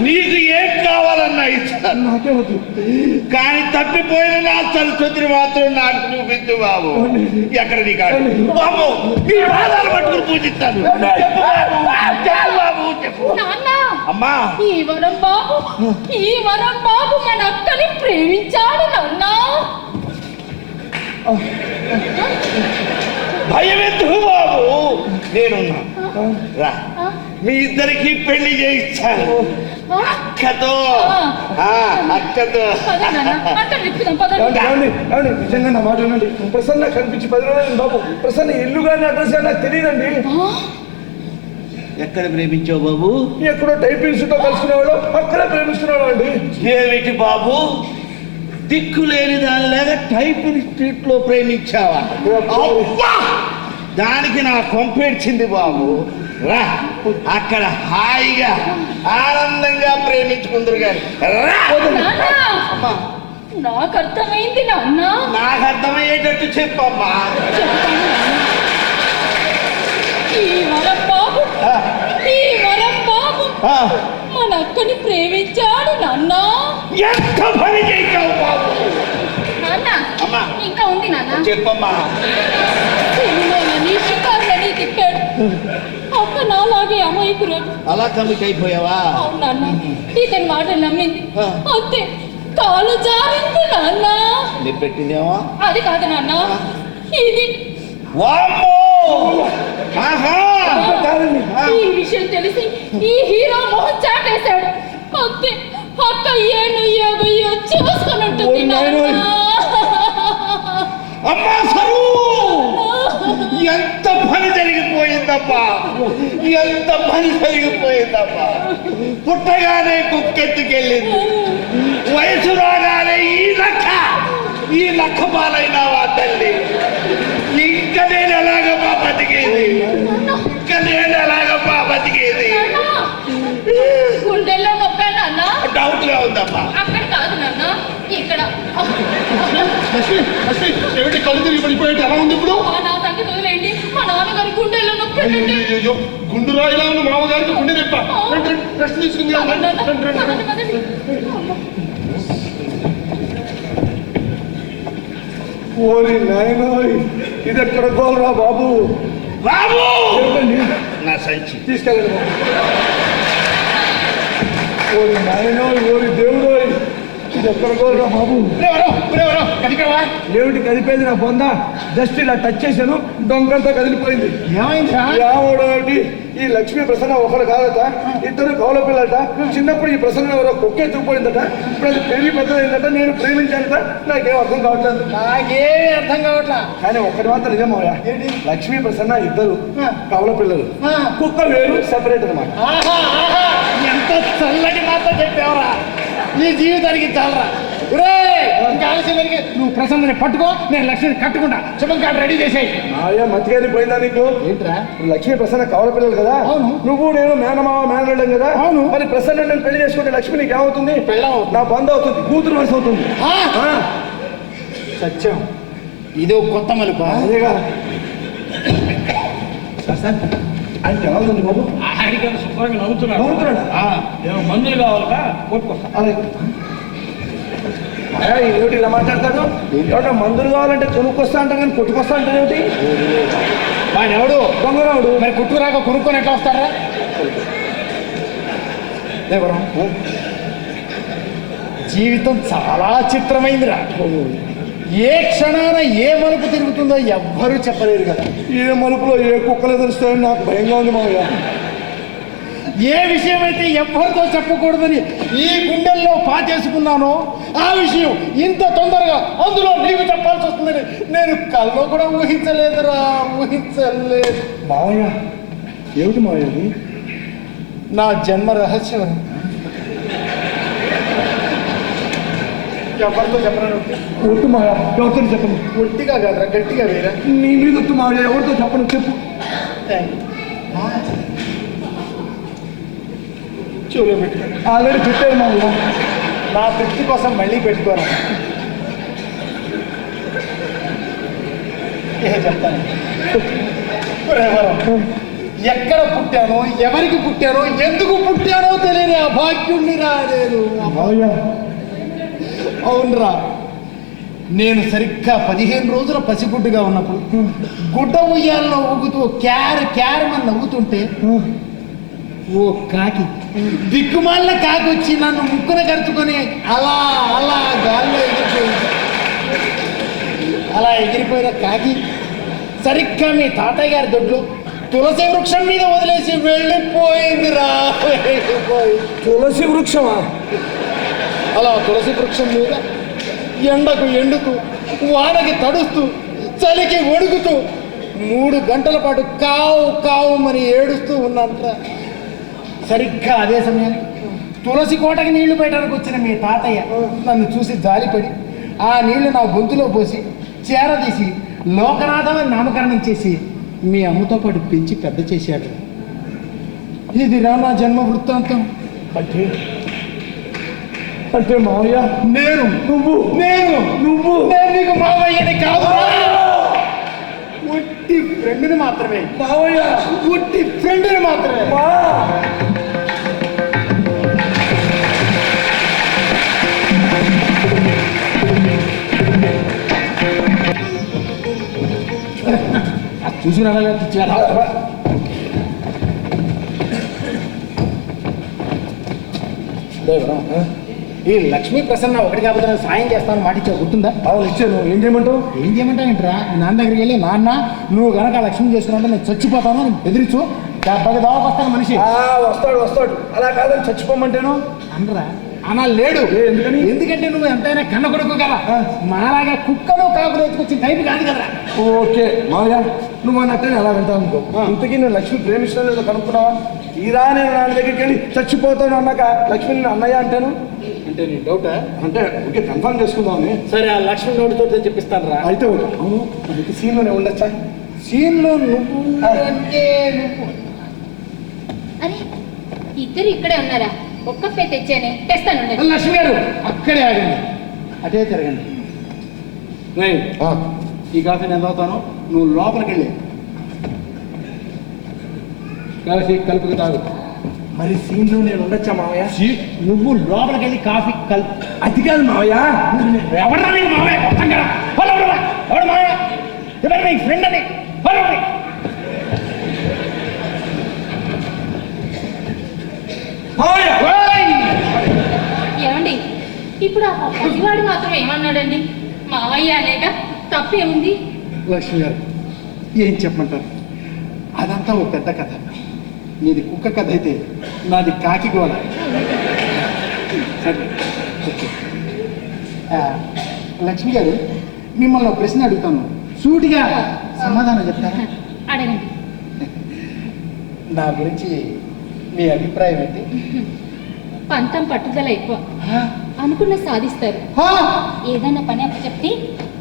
నీకు ఏం కావాలన్నా ఇస్తాను, నాకే వద్దు. కానీ తప్పిపోయిన నా సరస్వతిని మాత్రం నాకు చూపించు బాబు. ఎక్కడ నీ కాదు బాబు, నీ పాదాలు పట్టుకుని పూజిస్తాను. చెప్పు బాబు, చెప్పు బాబు, చెప్పు. నాన్న అమ్మా ఈ వరం బాబు మన అక్కని ప్రేమించాడు నాన్న. భయం ఎందుకు బాబు? నేనున్నా, రా. మీ ఇద్దరికి పెళ్లి చేయిస్తాను అక్కతో. అక్కతో. పద నాన్న, అక్కడ వెతుకుదాం, పద. ఏమండి ఏమండి నిజంగా నా మాట వినండి. ప్రసన్న కనిపించి 10 రోజులైంది బాబు. ప్రసన్న ఇల్లు కానీ అడ్రస్ కానీ నాకు తెలియదండి. ఎక్కడ ప్రేమించావు బాబు? ఎక్కడో టైప్ ఇన్స్టిట్యూట్ లో కలుసుకునేవాడు, అక్కడే ప్రేమిస్తున్నాడు అండి. ఏమిటి బాబు, దిక్కులేని దానిలాగా టైప్ స్ట్రీట్ లో ప్రేమించావా? అబ్బా! దానికి నా కొంపేడ్చింది బాబు. రా, అక్కడ హాయిగా ఆనందంగా ప్రేమించుకుందరు కానీ రా. నాన్న నాకు అర్థమైంది నాన్న. నాకు అర్థమయ్యేటట్టు చెప్పమ్మా. చెప్తాను నాన్న. ఈ వరం బాబు ఆ, మన అక్కని ప్రేమించాడు నాన్న. ఎంత పని చేశావు బాబు? నాన్న అమ్మా. ఇంకా ఉంది నాన్న. చెప్పమ్మా. సినిమాలని షికార్లని తిప్పాడు. అక్క నాలాగే అమాయకురాలు. అలా కమిట్ అయిపోయావా? అవును నాన్న, ఇతని మాటలు నమ్మింది. ఆ. అంతే, కాలు జారింది నాన్న. పెట్టిందేమో. అది కాదు నాన్న, ఇది. వామ్మో! ఆహా! ఈ విషయం తెలిసి ఈ హీరో మొహం చాటేశాడు. అంతే, అక్క ఏనుయ్యో చూసుకొని ఉంటుంది నాన్న. అమ్మా సరు! ఎంత పని జరిగిపోయిందమ్మా, ఎంత పని జరిగిపోయిందమ్మా. పుట్టగానే కుక్కెత్తుకెళ్ళింది, వయసు రాగానే ఈ లక్క పాలైనావా తల్లి? ఇంకా నేను ఎలాగమ్మా బతికేది? గుండెల్లో నొప్పా నాన్న? డౌట్ గా ఉందమ్మా. అక్కడ కాదు నాన్న, ఇక్కడ. ఏమిటి కళ్ళు తిరిగి పడిపోయేది? ఎలా ఉంది ఇప్పుడు? నా సంగతి వదిలేయండి. మా నాన్నగారి గుండెల్లో నొప్పి పెట్టండి. అయ్యో, గుండు రాయిలా ఉన్న మామగారికి గుండె నొప్ప. రెస్ట్ తీసుకుంది. ఓరి నాయనో, ఇది ఎక్కడ గోలరా బాబు? బాబు ఏమిటండి? నా సంచి తీసుకెళ్ళండి బాబు. ఓరి నాయనో, ఓరి దేవుడో, ఇది ఎక్కడ గోలరా బాబు? ఏమిటి కదిపేది నా బొంద? జస్ట్ ఇలా టచ్ చేశాను, దొంగంతా కదిలిపోయింది. ఏమైంది? ఏమోటి ఈ లక్ష్మీ ప్రసన్న ఒకరు కాదట, ఇద్దరు కౌల పిల్లట. చిన్నప్పుడు ఈ ప్రసన్న ఎవరో కుక్కే చూపోయిందట. ఇప్పుడు అది పెరిగి పెద్దదైందట. నేను ప్రేమించానట. నాకేం అర్థం కావట్లేదు. నాకేమీ అర్థం కావట్లా. కానీ ఒక్కటి మాత్రం నిజమోయా, లక్ష్మీ ప్రసన్న ఇద్దరు కౌల పిల్లలు. కుక్క వేరు, సెపరేట్ అనమాట. ఎంత చల్లటి మాట చెప్పావరా, నీ జీవితానికి చాలరా. ఇంకా ఆలస్యం జరిగి నువ్వు ప్రశాంతని పట్టుకో, నేను లక్ష్మిని కట్టుకుంటా. శుభం కార్డు రెడీ చేసేయి. మావయ్య మంచిగానే పోయిందా నీకు? ఏంట్రా? ఇప్పుడు లక్ష్మి ప్రసన్న కవల పిల్లలు కదా. అవును. నువ్వు నేను మేనమావ మేనల్లం కదా. అవును. మరి ప్రసన్న నేను పెళ్లి చేసుకుంటే లక్ష్మి నీకు ఏమవుతుంది? పెళ్ళాం. నా బంధు అవుతుంది, కూతురు వయసు అవుతుంది. సత్యం, ఇది ఒక కొత్త మలుపా? అదేగా అంటే ఎలా ఉంది బాబు? ఆయనకి శుభ్రంగా నవ్వుతున్నాడు. నవ్వుతున్నాడా? ఏమో మందులు కావాలట కొట్టుకొస్తా. అదే ఏమిటి ఇలా మాట్లాడతాడు? ఏమిటో మందులు కావాలంటే కొనుక్కొస్తా అంటాను కానీ కొట్టుకొస్తా అంటాను ఏమిటి? వాడు ఎవడు? దొంగరావుడు. మరి కుట్టురాక కొనుక్కొని ఎట్లా వస్తారా? జీవితం చాలా చిత్రమైందిరా. ఏ క్షణాన ఏ మలుపు తిరుగుతుందో ఎవ్వరూ చెప్పలేరు కదా. ఏ మలుపులో ఏ కుక్కలు తెలుస్తాయని నాకు భయంగా ఉంది మావయ్య. ఏ విషయం అయితే ఎవ్వరితో చెప్పకూడదని ఈ గుండెల్లో పాటేసుకున్నానో ఆ విషయం ఇంత తొందరగా అందులో నీకు చెప్పాల్సి వస్తుందని నేను కల్లో కూడా ఊహించలేదురా, ఊహించలేదు. మావయ్య ఏమిటి మావయ్య అది? నా జన్మ రహస్యం. ఎవరితో చెప్పను? ఒట్టు మావయ్య, ఎవరితో చెప్పను? ఒట్టిగా కాదురా, గట్టిగా వేరా. నీ మీద ఒట్టు మావయ్య, ఎవరితో చెప్పను చెప్పు. చెవులో పెట్టుకో. ఆల్రెడీ పెట్టారు మావయ్య. నా తృప్తి కోసం మళ్ళీ పెట్టుకోరా. చెప్తాను. ఎక్కడ పుట్టానో, ఎవరికి పుట్టానో, ఎందుకు పుట్టానో తెలియని ఆ భాగ్యుణ్ణి రాలేదు. మావయ్య అవునరా, నేను సరిగ్గా 15 రోజుల పసిగుడ్డుగా ఉన్నప్పుడు గుడ్డ ఉయ్యాలలో ఊగుతూ క్యారమని నవ్వుతుంటే ఓ కాకి, దిక్కుమాలిన కాకి వచ్చి నన్ను ముక్కున కరుచుకొని అలా అలా గాల్లో ఎగిరిపోయింది. అలా ఎగిరిపోయిన కాకి సరిగ్గా మీ తాతయ్య గారి దొడ్లో తులసి వృక్షం మీద వదిలేసి వెళ్ళిపోయిందిరా. తులసి వృక్షమా? అలా తులసి వృక్షం మీద ఎండకు ఎండుతూ, వానకి తడుస్తూ, చలికి వణుకుతూ 3 గంటల పాటు కావు కావుమని ఏడుస్తూ ఉన్నంత. సరిగ్గా అదే సమయానికి తులసి కోటకి నీళ్లు పెట్టడానికి వచ్చిన మీ తాతయ్య నన్ను చూసి జాలిపడి ఆ నీళ్లు నా గొంతులో పోసి చేరదీసి లోకనాథం అని నామకరణం చేసి మీ అమ్మతో పాటు పెంచి పెద్ద చేశాడు. ఇది నా జన్మ వృత్తాంతం. అంటే మావయ్య నేను నువ్వు నీకు మావయ్యని కాదు, ఉట్టి ఫ్రెండ్ని మాత్రమే. మావయ్య ఉట్టి ఫ్రెండ్ని మాత్రమే. చూసిన ఈ లక్ష్మీ ప్రసన్న ఒకటి కాకపోతే నాకు సాయం చేస్తాను మాట ఇచ్చావు, గుర్తుందా? అవును ఇచ్చాను. ఏం చేయమంటావు? ఏం చేయమంటావు ఏంట్రా? నాన్న దగ్గరికి వెళ్ళి నాన్న నువ్వు గనక లక్ష్మి చేసుకున్నా నేను చచ్చిపోతాను అని బెదిరించు. 70 దావాకు వస్తాను మనిషి. వస్తాడు. అలా కాదని చచ్చిపోమంటేను అనరా? అనా లేడు. ఎందుకని? ఎందుకంటే నువ్వు ఎంతైనా కన్న కొడుకు కదా, మాలాగా కుక్కను కాకులు ఎత్తుకొచ్చిన టైప్ కాదు కదా. ఓకే మావయ్య, నువ్వు అన్నట్టే అలా వింటావు అనుకో. ఇంతకీ నువ్వు లక్ష్మి ప్రేమించడం లేదో కనుక్కున్నావా? ఈరా నేను నాన్న దగ్గరికి వెళ్ళి చచ్చిపోతాను అన్నాక లక్ష్మి నేను అన్నయ్య అంటాను అంటే నీ డౌటా? అంటే ఓకే కన్ఫర్మ్ చేసుకుందామని. సరే, ఆ లక్ష్మి నోటితో చెప్పిస్తాను రా. అయితే ఓకే. అవును అందుకే సీన్లోనే ఉండొచ్చా? సీన్లో నువ్వు అంటే నువ్వు. అరే ఇద్దరు ఇక్కడే ఉన్నారా? ఒక్క పే తెచ్చానే, తెస్తాను. లక్ష్మి గారు అక్కడే ఆగండి, అటే తిరగండి. ఈ కాఫీ నేను తాగుతాను, నువ్వు లోపలికి వెళ్ళి కాఫీ కలుపుకు తాగు. మరి సీన్లో నేను ఉండొచ్చా మావయ్య? నువ్వు లోపలికి వెళ్ళి కాఫీ కలుపు. అది కాదు మావయ్య. ఎవడరా నీకు మావయ్య? మొత్తం కదా ఎవడు మావయ్య? ఎవరు నీ ఫ్రెండ్ అని? ఏమండి, ఇప్పుడు ఆ పసివాడు మాత్రం ఏమన్నాడండి? మావయ్య అనేక తప్పేముంది? లక్ష్మి గారు ఏం చెప్పమంటారు? అదంతా ఒక పెద్ద కథ. నీది కుక్క కథ అయితే నాది కాకి గోడ. సరే లక్ష్మి గారు, మిమ్మల్ని ఒక ప్రశ్న అడుగుతాను, సూటిగా సమాధానం చెప్తారా? అడగండి. నా గురించి మీ అభిప్రాయం ఏంటి? పంతం పట్టుదల ఎక్కువ. అనుకున్న సాధిస్తారు. ఏదైనా పని అప్పచెప్తే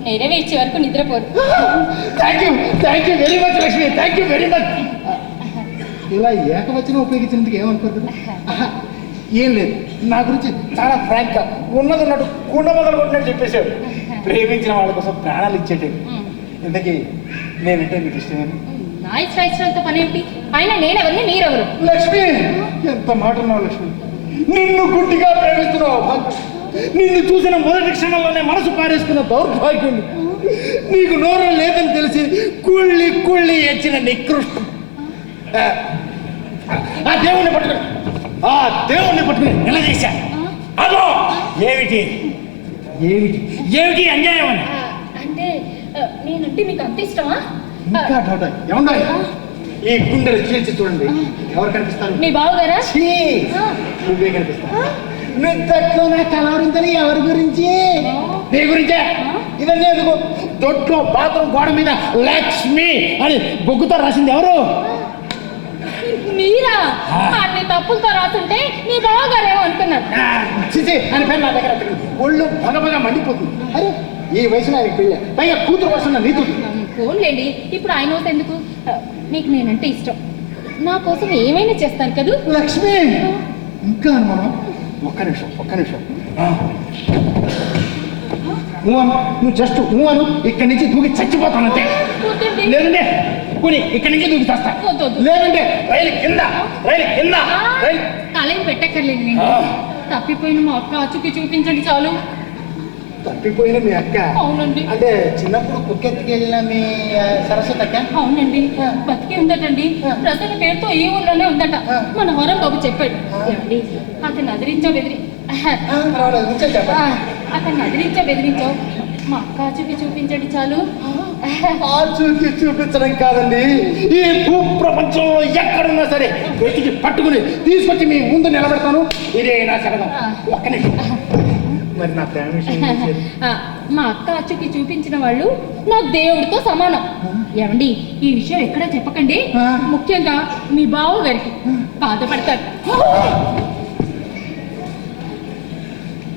నెరవేర్చే వరకు నిద్రపోరు. Thank you very much Lakshmi, thank you very much. ఇలా ఏకవచనం ఉపయోగించినందుకు ఏమనుకోతుంది? ఏం లేదు, నా గురించి చాలా ఫ్రాంక్గా ఉన్నది ఉన్నట్టు కుండ మొదలు కొట్టినట్టు చెప్పేశాడు. ప్రేమించిన వాళ్ళ కోసం ప్రాణాలు ఇచ్చేటవి. ఇంతకీ నేనంటే మీకు ఇష్టమేనా? నా ఇష్టాలతో పని ఏమిటి? అయినా నేనెవరిని, మీరెవరు? లక్ష్మి, ఎంత మాట ఉన్నావు లక్ష్మి. నిన్ను గుడ్డిగా ప్రేమిస్తున్నావు. నిన్ను చూసిన మొదటి క్షణంలోనే మనసు పారేసుకున్న దౌర్భాగ్యం. నీకు నోరు లేదని తెలిసి కుళ్ళి కుళ్ళి ఎచ్చిన నికృష్టం. ఆ దేవుణ్ణి పట్టుకుని నిలదీశా. అదో ఏమిటి ఏమిటి ఏమిటి అన్యాయం అని. అంటే నేనంటే మీకు అంత ఇష్టమా? ఇంకా డౌట్ ఏమన్నా? ఈ గుండెలు చీల్చి చూడండి, ఎవరు కనిపిస్తారు? మీ బావగారా? నువ్వే కనిపిస్తావు. నిద్దట్లో నా కలవరింతని ఎవరి గురించి? నీ గురించే. ఇవన్నీ ఎందుకు? దొడ్లో బాత్రూమ్ గోడ మీద లక్ష్మి అని బొగ్గుతో రాసింది ఎవరు? మీరా? అన్ని తప్పులతో రాస్తుంటే మీ బావగారేమో అనుకున్నారు. చిచి అని పేరు నా దగ్గర ఒళ్ళు బగబగా మండిపోతుంది. అరే ఈ వయసులో ఆయన పెళ్ళ, పైగా కూతురు వస్తున్న నీతుడు. ఫోన్లేండి, ఇప్పుడు ఆయన వస్తే ఎందుకు? మీకు నేనంటే ఇష్టం, నా కోసం ఏమైనా చేస్తాను కదా. లక్ష్మి, ఇంకా అనుమానం? ఒక్క నిమిషం. నువ్వు జస్ట్ అను, ఇక్కడి నుంచి దూకి చచ్చిపోతానంతే. లేదంటే కొని ఇక్కడి నుంచి దూకి చేస్తా. లేదంటే రైలు కింద. తలేం పెట్టక్కర్లేదు. తప్పిపోయిన మా అక్క అచ్చుకి చూపించండి చాలు. తప్పిపోయిన మీ అక్క? అవునండి. అంటే చిన్నప్పుడు కుక్కెత్తుకెళ్ళిన మీ సరస్వతి అక్క? అవునండి, బతికి ఉందటండి. ప్రసన్న పేరుతో ఈ ఊర్లోనే ఉందట. మన వరం బాబు చెప్పాడు. అతను అదిరించో బెదిరించో మా అక్క చూపి చూపించండి చాలు. చూపి చూపించడం కాదండి, ఈ భూ ప్రపంచంలో ఎక్కడున్నా సరే వెతికి పట్టుకుని తీసుకొచ్చి మీ ముందు నిలబెడతాను. ఇదే నా శరదం. ఒక్క నిమిషం. మరి నా ప్రేమ విషయం మా అక్క అచ్చుకి చూపించిన వాళ్ళు నా దేవుడితో సమానం. ఏమండి, ఈ విషయం ఎక్కడా చెప్పకండి, ముఖ్యంగా మీ బావ గారికి బాధపడతారు.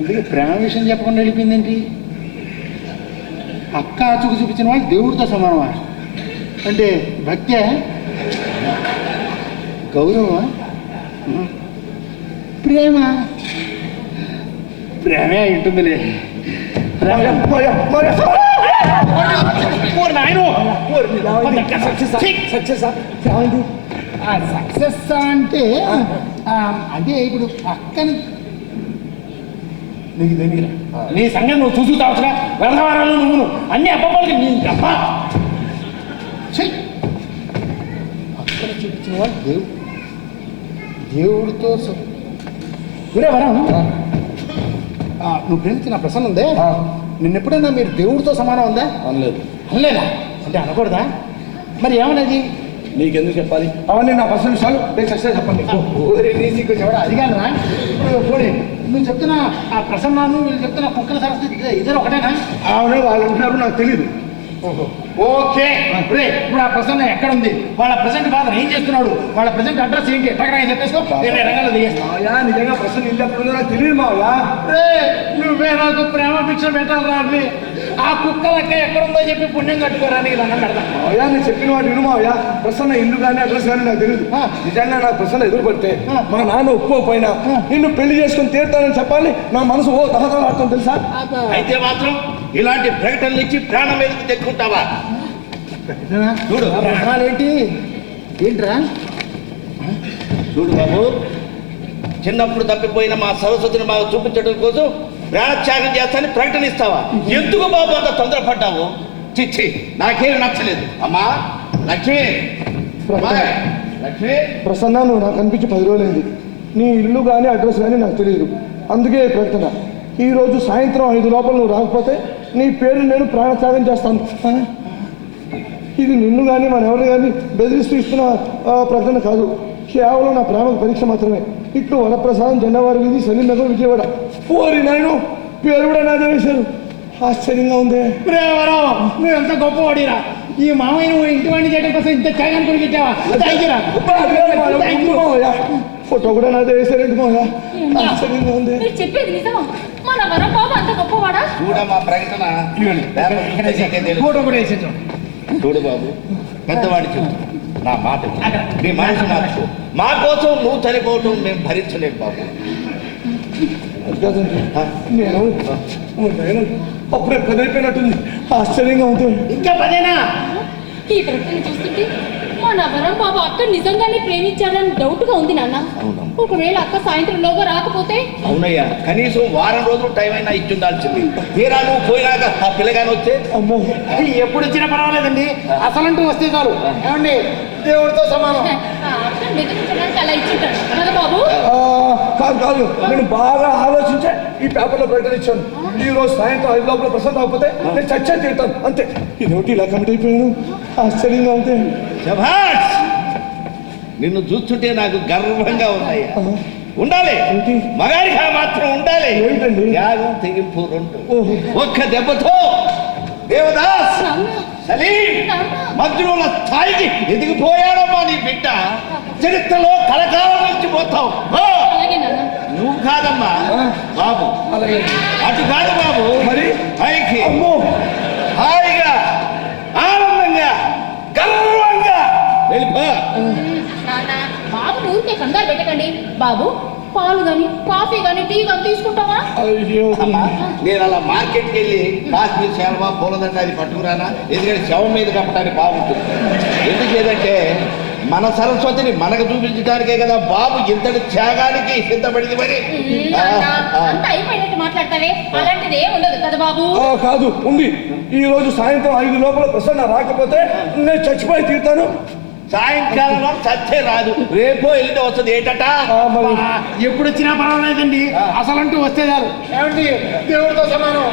ఇది ప్రేమ విషయం చెప్పకుండా వెళ్ళిపోయిందేంటి? అక్క అచ్చుకు చూపించిన వాళ్ళు దేవుడితో సమానమా? అంటే భక్తే, గౌరవమా, ప్రేమే ఉంటుందిలే. సక్సెస్ అంటే అదే ఇప్పుడు అక్కని నీకు తెలియదు. నీ సంగతి నువ్వు చూసుకుతావచ్చుగా. వ్యవహారాలు నువ్వు అన్ని అబ్బకి నీ అబ్బా. అక్కడ చూపించిన వాళ్ళు దేవుడితో ఒరే వరం, నువ్వు ప్రేమించిన ప్రసన్న ఉందే, నిన్నెప్పుడైనా మీరు దేవుడితో సమానం ఉందా? అనలేదా? అంటే అనకూడదా? మరి ఏమన్నది? నీకెందుకు చెప్పాలి అవన్నీ? నా పర్సనల్ విషయాలు నేను సక్సెస్ చెప్పండి. చెప్పడం అది కాదురా. పోనీ నువ్వు చెప్తున్నా ఆ ప్రసన్నాను, వీళ్ళు చెప్తున్నా కుక్కల సరస్వతి ఇద్దరు ఒకటేనా? అవునే, వాళ్ళు ఉంటున్నారు, నాకు తెలియదు. ఓకే, ఇప్పుడు ఆ ప్రసన్న ఎక్కడ ఉంది? వాళ్ళ ప్రెసెంట్ ఫాదర్ ఏం చేస్తున్నాడు? వాళ్ళ ప్రెసెంట్ అడ్రస్ ఏంటి? ఎక్కడ చెప్పేసుకో, నేను రంగాల్లో దిగేస్తాను. మావయ్య, నిజంగా ప్రసన్న ఇల్లు ఎక్కడ ఉందో నాకు తెలియదు మావయ్య. నువ్వే నాకు ప్రేమ భిక్ష పెట్టాలి రాబి. ఆ కుక్కలక్క ఎక్కడుందో చెప్పి పుణ్యం కట్టుకోరానికి దండం పెడతాను. మావయ్య, నేను చెప్పిన వాటి విను మావయ్య. ప్రసన్న ఇల్లు కానీ అడ్రస్ కానీ నాకు తెలియదు. నిజంగా నాకు ప్రసన్న ఎదురు పడితే మా నాన్న ఒప్పుకోపోయినా నిన్ను పెళ్లి చేసుకుని తీరుతానని చెప్పాలి. నా మనసు ఓ దహదలాడుతుంది తెలుసా. అయితే మాత్రం ఇలాంటి ప్రకటనలు ఇచ్చి ప్రాణం మీదకి తెచ్చుకుంటావా? చూడు ప్రాణాలేంటి ఏంట్రా? చూడు బాబు, చిన్నప్పుడు తప్పిపోయిన మా సరస్వతిని మాకు చూపించడం కోసం ప్రాణత్యాగం చేస్తానని ప్రకటన ఇస్తావా? ఎందుకు బాబు అంత తొందరపడ్డావు? చిచ్చి, నాకేమి నచ్చలేదు. అమ్మా లక్ష్మి, లక్ష్మి. ప్రసన్న, నువ్వు నాకు అనిపించి 10 రోజులైంది. నీ ఇల్లు కానీ అడ్రస్ కానీ నాకు తెలియదు. అందుకే ప్రకటన. ఈరోజు సాయంత్రం 5 లోపల నువ్వు రాకపోతే నీ పేరు నేను ప్రాణత్యాగం చేస్తాను. ఇది నిన్ను కానీ మన ఎవరిని కానీ బెదిరిస్తూ ఇస్తున్న ప్రకటన కాదు. కేవలం నా ప్రేమకు పరీక్ష మాత్రమే. ఇట్లు వరప్రసాదం, జెండవారి వీధి, సలీం నగర్, విజయవాడ. పోరి నాయను, పేరు కూడా నాదే వేశారు. ఆశ్చర్యంగా ఉంది. నువ్వు ఎంత గొప్పవాడిరా. ఈ మామయ్య నువ్వు ఇంటి వాడిని చేయడం కోసం ఇంత త్యాగాన్ని కూడా పెట్టావా? ఫోటో కూడా నాదే వేశారేంటి మావయ్య? ఆశ్చర్యంగా ఉంది. మీరు చెప్పేది నిజమా? మా మన వరబాబు అంత గొప్పవాడా? చూడమ్మా ప్రకటన ఫోటో కూడా వేసేద్దాం. చూడు బాబు, పెద్దవాడి చెప్తు నా మాట విను. నీ మనసు మార్చు. మా కోసం నువ్వు చనిపోవటం మేము భరించలేము బాబు. అది కాదండి, నేను అప్పుడే పని అయిపోయినట్టుంది. ఆశ్చర్యంగా ఉంటుంది. ఇంకా పదేనా? ఈ ప్రకటన చూస్తుంటే మన వరబాబు అక్క నిజంగానే ప్రేమించాడని డౌట్ గా ఉంది నాన్న. అవునమ్మా. ఒకవేళ అక్క సాయంత్రంలోగా రాకపోతే? అవునయ్యా, కనీసం వారం రోజులు టైం అయినా ఇచ్చుండాల్సింది. తీరా నువ్వు పోయినాక ఆ పిల్లగాని వస్తే అమ్మో, ఎప్పుడు వచ్చినా పర్వాలేదండి, అసలంటూ వస్తే చాలు. ఏమండి, దేవుడితో సమానం. ఆ అక్కని బెదిరించడానికి అలా ఇచ్చుంటాడు కదా బాబు. కాదు కాదు, నేను బాగా ఆలోచించే ఈ పేపర్లో ప్రకటన ఇచ్చాను. ఈ రోజు సాయంత్రం 5 లోపల ప్రసాదం అవ్వకపోతే నేను చచ్చే తీరుతాను అంతే. ఇదేమిటి ఇలా కమిట్ అయిపోయాను? ఆశ్చర్యంగా ఉంది. శభాష్! నిన్ను చూస్తుంటే నాకు గర్వంగా ఉన్నాయ్యా. ఉండాలి, ఏంటి? మగాడిగా మాత్రం ఉండాలి. ఏంటండి? త్యాగం తెగింపు రెండు. ఓహో. ఒక్క దెబ్బతో దేవదాస్ నాన్న, సలీం నాన్న. మంత్రుల స్థాయికి ఎదిగిపోయాడమ్మా నీ బిడ్డ. చరిత్రలో కలకాలం నుంచి పోతావు. అలాగే నాన్న. నువ్వు కాదమ్మా బాబు, అలాగే. అటు కాదు బాబు, మరి? పైకి అమ్మో, హాయిగా ఆనందంగా గర్వంగా వెళ్ళిపో. నాన్న, బాబు ఊరికే కంగారు పెట్టకండి. బాబు, పాలు గాని కాఫీ గాని టీ గాని తీసుకుంటావా? అయ్యో. అమ్మా, నేను అలా మార్కెట్కి వెళ్ళి కాశ్మీర్ శవమా పూలదండ అది పట్టుకురానా? ఎందుకంటే శవం మీద కప్పడానికి బాగుంటుంది. ఎందుకంటే మన సరస్వతిని మనకు చూపించడానికే కదా బాబు ఇంతటి త్యాగానికి సిద్ధపడింది. మరి నాన్న, అంతా అయిపోయినట్టు మాట్లాడతావే, అలాంటిది ఏం ఉండదు కదా బాబు. కాదు, ఉంది. ఈ రోజు సాయంత్రం 5 లోపల ప్రసన్న రాకపోతే నేను చచ్చిపోయి తీరుతాను. సాయంకాలంలో సత్తే రాదు, రేపో ఎల్లుండి వస్తుంది. ఏంటట? మరి ఎప్పుడు వచ్చినా పర్వాలేదండి, అసలంటూ వస్తే చాలు. ఏమండి, దేవుడితో సమానం.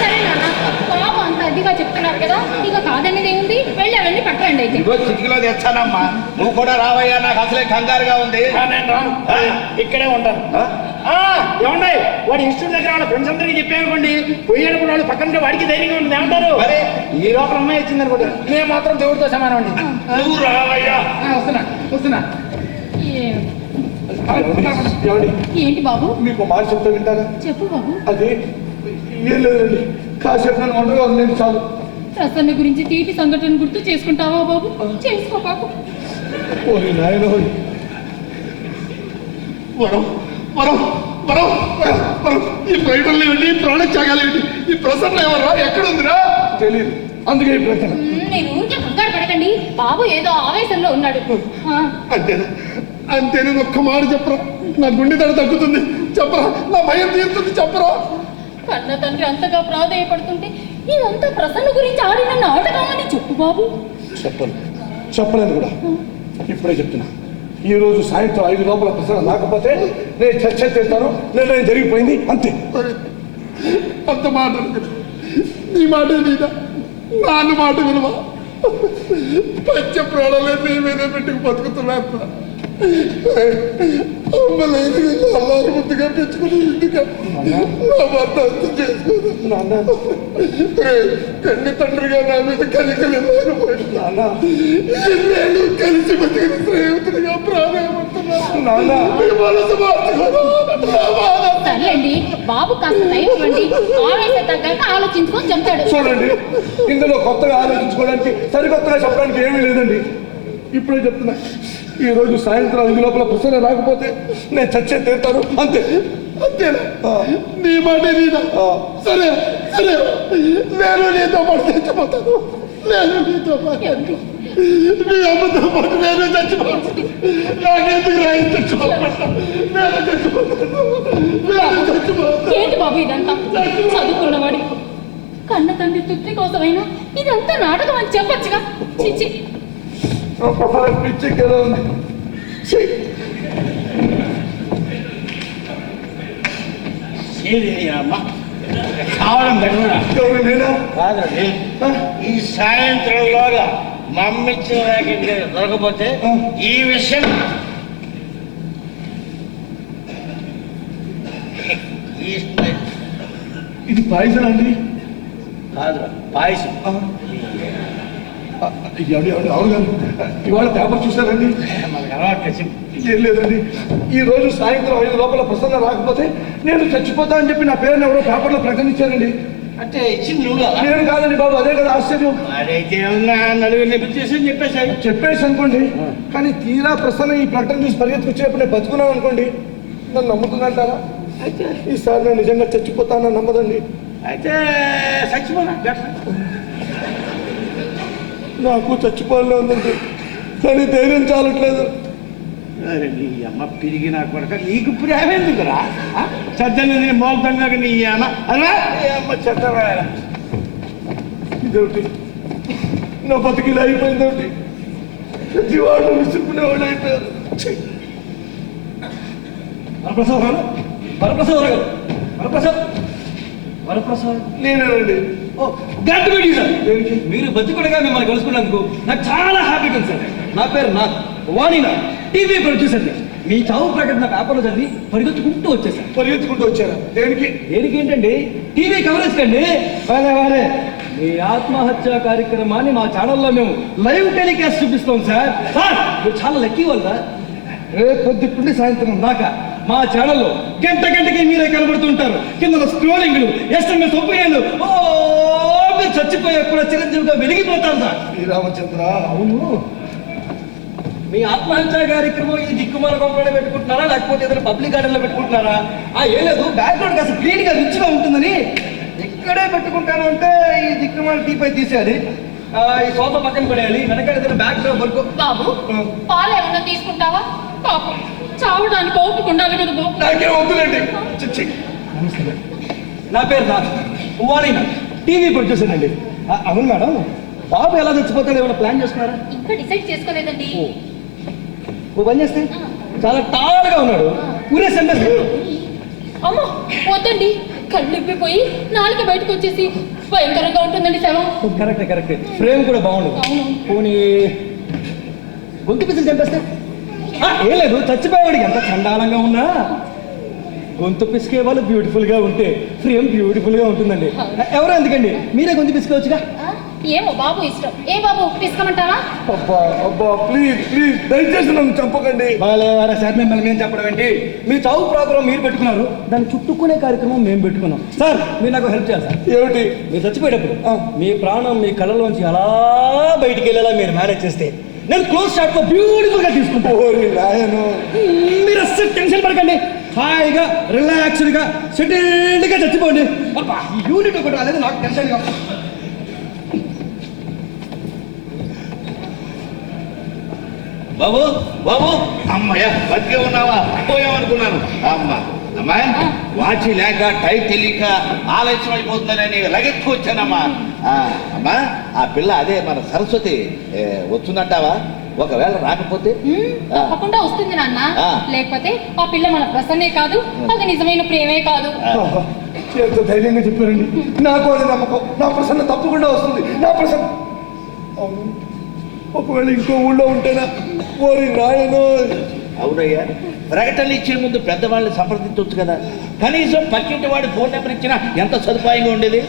సరే నాన్న, బాబు అంత అదిగా చెప్తున్నారు కదా, ఇక కాదనేది ఏముంది, వెళ్ళి అవన్నీ పట్టండి అయితే. ఇదిగో చిటికలో తెచ్చానమ్మా, నువ్వు కూడా రావయ్యా, నాకు అసలే కంగారుగా ఉంది. నేను రాను, ఇక్కడే ఉంటాను. ఏమండి, వాడి ఇన్స్టిట్యూట్ దగ్గర వాళ్ళ ఫ్రెండ్స్ అందరికీ చెప్పానుకోండి, పోయేటప్పుడు వాళ్ళు పక్కన వాడికి ధైర్యంగా ఉంటుంది. ఏమంటారు? మరి ఈ లోపల అమ్మాయి వచ్చింది అనుకోండి, నేను మాత్రం దేవుడితో సమానం అండి. నువ్వు రావయ్యా. వస్తున్నా వస్తున్నా. ఏమండి, ఏంటి బాబు? మీకు మాట చెప్తా వింటారా? చెప్పు బాబు. అది ఏం లేదండి, కాసేపు నన్ను ఒంటరిగా వదిలేదు చాలు. ప్రసన్న గురించి తీపి సంఘటన గుర్తు చేసుకుంటావా బాబు? చేసుకో బాబు. ఓరి నాయనో, వరం వరం వరం వరం వరం. ఈ ప్రకటనలు ఏమిటి? ప్రాణత్యాగాలు ఏమిటి? ఈ ప్రసన్న ఎవర్రా? ఎక్కడుందిరా? తెలియదు, అందుకే ఈ ప్రకటన. మీరు ఊరికే కంగారు పడకండి, బాబు ఏదో ఆవేశంలో ఉన్నాడు. అంతేనా? అంతేనా? ఒక్క మాట చెప్పరా, నా గుండె దడ తగ్గుతుంది. చెప్పరా, నా భయం తీరుతుంది. చెప్పరా. కన్న తండ్రి అంతగా ప్రాధేయపడుతుంటే ఇదంతా ప్రసన్న గురించి ఆడిన నాటకమని చెప్పు బాబు. చెప్పలేదు కూడా, ఇప్పుడే చెప్తున్నా. ఈ రోజు సాయంత్రం 5 లోపల ప్రసన్న రాకపోతే నేను చర్చ చేస్తాను. నిర్ణయం జరిగిపోయింది అంతే. అంత మాట అనుకున్నా. నీ మాట నీదా, నాన్న మాట విలువ. పంచ ప్రాణాలే నీ మీద పెట్టుకు బతుకుతున్నా. అమ్మలేదు అల్లారు ముద్దుగా పెంచుకుని ఇంటిగా నా భర్త అంతం చేసుకోదు. కన్ని తండ్రిగా నా మీద కలికలు కలిసి బతికిన స్నేహితుడిగా ప్రాధాన్యపడుతున్నా. సర్లేండి బాబు, కాస్త దయవండి. ఆవేశం తగ్గాక ఆలోచించుకొని చెప్తాడు. చూడండి, ఇందులో కొత్తగా ఆలోచించుకోవడానికి సరికొత్తగా చెప్పడానికి ఏమీ లేదండి. ఇప్పుడే చెప్తున్నా, ఈ రోజు సాయంత్రం 5 లోపల ప్రసన్న రాకపోతే నేను చచ్చే తీరుతాను అంతే. అంతేనా? నీ మాట నీదా? సరే సరే, నేను నీతో పాటు చచ్చిపోతాను. నేను నీతో పాటు, నీ అమ్మతో పాటు నేను చచ్చిపోతాను. నాకెందుకు రాయి చచ్చిపోతాను? నేను చచ్చిపోతాను. నేను చచ్చిపోతాను. ఏంటి బాబు ఇదంతా? చదువుకున్నవాడి కన్న తండ్రి తృప్తి కోసమైనా ఇదంతా నాటకం అని చెప్పొచ్చుగా. చిచ్చి, పిచ్చి కదా ఉంది. అమ్మా కావడం దగ్గర నేనా? కాదండి, ఈ సాయంత్రంలోగా మమ్మిచ్చిన ర్యాకెట్ దొరకపోతే ఈ విషయం ఇది పాయిజన్ అండి. కాదు పాయసం. అవును గారు, ఇవాళ పేపర్ చూశారండి? మనకు అలవాటు చెప్పు. ఏం లేదండి, ఈ రోజు సాయంత్రం 5 లోపల ప్రసన్న రాకపోతే నేను చచ్చిపోతా అని చెప్పి నా పేరుని ఎవరో పేపర్లో ప్రకటించారండి. అంటే ఇచ్చింది నువ్వు నేను కాదండి బాబు, అదే కదా ఆశ్చర్యం. అదైతే నలుగురిని పిలిచేసి చెప్పేశాయి. చెప్పేసి అనుకోండి, కానీ తీరా ప్రసన్న ఈ ప్రకటన చూసి పరిగెత్తుకొచ్చేటప్పుడు నేను బతుకున్నాను అనుకోండి, నన్ను నమ్ముతుందంటారా? అయితే ఈసారి నేను నిజంగా చచ్చిపోతానని నమ్మదండి. అయితే చచ్చిపోనా నాకు చచ్చిపోవాలని ఉందండి, కానీ ధైర్యం చాలట్లేదు. అరే నీ అమ్మ పిరిగి నా కొడక, నీకు ప్రేమ ఎందుకురా? సజ్జన మోల్తంగా నీ అమ్మ అలా అమ్మ చెత్తరా. ఇదొకటి నా బతికిలా అయిపోయిందోటి, జీవాడు విసుక్కునేవాడు అయిపోయారు. వరప్రసాద్ గారు, వరప్రసాద్ గారు, వరప్రసాద్, వరప్రసాద్ నేనేనండి. Great meet you sir. మీరు బతికుడగా మిమ్మల్ని కలుసుకున్నందుకు నాకు చాలా హ్యాపీగా ఉంది సార్. నా పేరు నాథ్, వాణినాథ్, టీవీ ప్రొడ్యూసర్ని. మీ చావు ప్రకటన పేపర్లో చదివి పరిగెత్తుకుంటూ వచ్చేసాను. పరిగెత్తుకుంటూ వచ్చారా? దేనికి? దేనికి ఏంటండి? టీవీ కవరేజ్ కండి. వారే మీ ఆత్మహత్య కార్యక్రమాన్ని మా ఛానల్లో మేము లైవ్ టెలికాస్ట్ చూపిస్తాం సార్. సార్ మీరు చాలా లక్కీ వల్ల రేపు పొద్దుకుండి సాయంత్రం దాకా మా ఛానల్లో గంట గంటకి మీరే కనబడుతుంటారు. కింద స్క్రోలింగ్లు, SMS ఒపీనియన్లు, మీరు చచ్చిపోయా కూడా చిరంజీవిగా వెలిగిపోతారు సార్. శ్రీరామచంద్ర, అవును, మీ ఆత్మహత్య కార్యక్రమం ఈ దిక్కుమాల కొంపలో పెట్టుకుంటున్నారా, లేకపోతే ఏదైనా పబ్లిక్ గార్డెన్లో పెట్టుకుంటున్నారా? ఏం లేదు, బ్యాక్గ్రౌండ్ కాస్త క్లీన్గా రిచ్గా ఉంటుందని ఇక్కడే పెట్టుకుంటాను అంటే ఈ దిక్కుమాల టీపై తీసేయాలి, ఈ సోఫా పక్కన పడేయాలి, వెనకాల ఏదైనా బ్యాక్గ్రౌండ్ వరకు. బాబు పాలు ఏమన్నా తీసుకుంటావా? పాపం చావడానికి ఓపిక ఉండాలి కదా బాబు. నాకేం వద్దులేండి. నా పేరు నాథ్, వాణినాథ్, టీవీ ప్రొడ్యూసర్ అండి. అవును మేడం, బాబు ఎలా చచ్చిపోతాడు ఏమైనా ప్లాన్ చేస్తున్నారా? ఇంకా డిసైడ్ చేసుకోలేదండి. ఓ పని చేస్తే చాలా టాల్గా ఉన్నాడు, ఊరే సెంటర్. అమ్మో వద్దండి, కళ్ళిప్పిపోయి నాలుక బయటకు వచ్చేసి భయంకరంగా ఉంటుందండి శవం. కరెక్టే, ఫ్రేమ్ కూడా బాగుండదు. అవును. పోనీ గొంతు పిసిలు చంపేస్తే? ఏం లేదు, చచ్చిపోయేవాడికి ఎంత చండాలంగా ఉన్నా గొంతు పిసికే వాళ్ళు బ్యూటిఫుల్గా ఉంటే ఫ్రేమ్ బ్యూటిఫుల్గా ఉంటుందండి. ఎవరో ఎందుకండి, మీరే గొంతు పిసుకోవచ్చుగా. ఏమో బాబు ఇష్టం. ఏ బాబు పిసుకమంటావా? అబ్బా అబ్బా, ప్లీజ్ ప్లీజ్ దయచేసి నన్ను చంపకండి. సార్ మిమ్మల్ని మేము చెప్పడం ఏంటి? మీ చావు ప్రోగ్రామ్ మీరు పెట్టుకున్నారు, దాన్ని చుట్టుకునే కార్యక్రమం మేము పెట్టుకున్నాం. సార్ మీరు నాకు హెల్ప్ చేయాలి సార్. ఏమిటి? మీరు చచ్చిపోయేటప్పుడు మీ ప్రాణం మీ కళ్ళలోంచి అలా బయటికి వెళ్ళేలా మీరు మేనేజ్ చేస్తే నేను క్లోజ్ షాట్ లో బ్యూటిఫుల్ గా తీసుకుంటాను. మీరు అస్సలు టెన్షన్ పడకండి, హాయిగా రిలాక్స్డ్ గా సెటిల్డ్ గా చచ్చిపోండి. యూనిట్ ఒకటి రాలేదు నాకు టెన్షన్ గా. బాబు బాబు, అమ్మయ్య బతికే ఉన్నావా? పోయామనుకున్నాను. అమ్మాయి వాచి లేక టైం తెలియక ఆలస్యం అయిపోతుందని లగెత్తుకు వచ్చానమ్మా. అమ్మా, ఆ పిల్ల అదే మన సరస్వతి వస్తుందంటావా? ఒకవేళ రాకపోతే? తప్పకుండా వస్తుంది నాన్న. లేకపోతే ఆ పిల్ల మన ప్రసన్నే కాదు, అది నిజమైన ప్రేమే కాదు. ఎంత ధైర్యంగా చెప్పారండి. నాకు అది నమ్మకం. నా ప్రసన్న తప్పకుండా వస్తుంది. నా ప్రసన్న ఒకవేళ ఇంకో ఊళ్ళో ఉంటేనా? ఓరి నాయనో. అవునయ్యా, ప్రకటనలు ఇచ్చే ముందు పెద్దవాళ్ళని సంప్రదించవచ్చు కదా. కనీసం పక్కింటి వాడి ఫోన్ నెంబర్ ఇచ్చినా ఎంత సదుపాయంగా ఉండేది.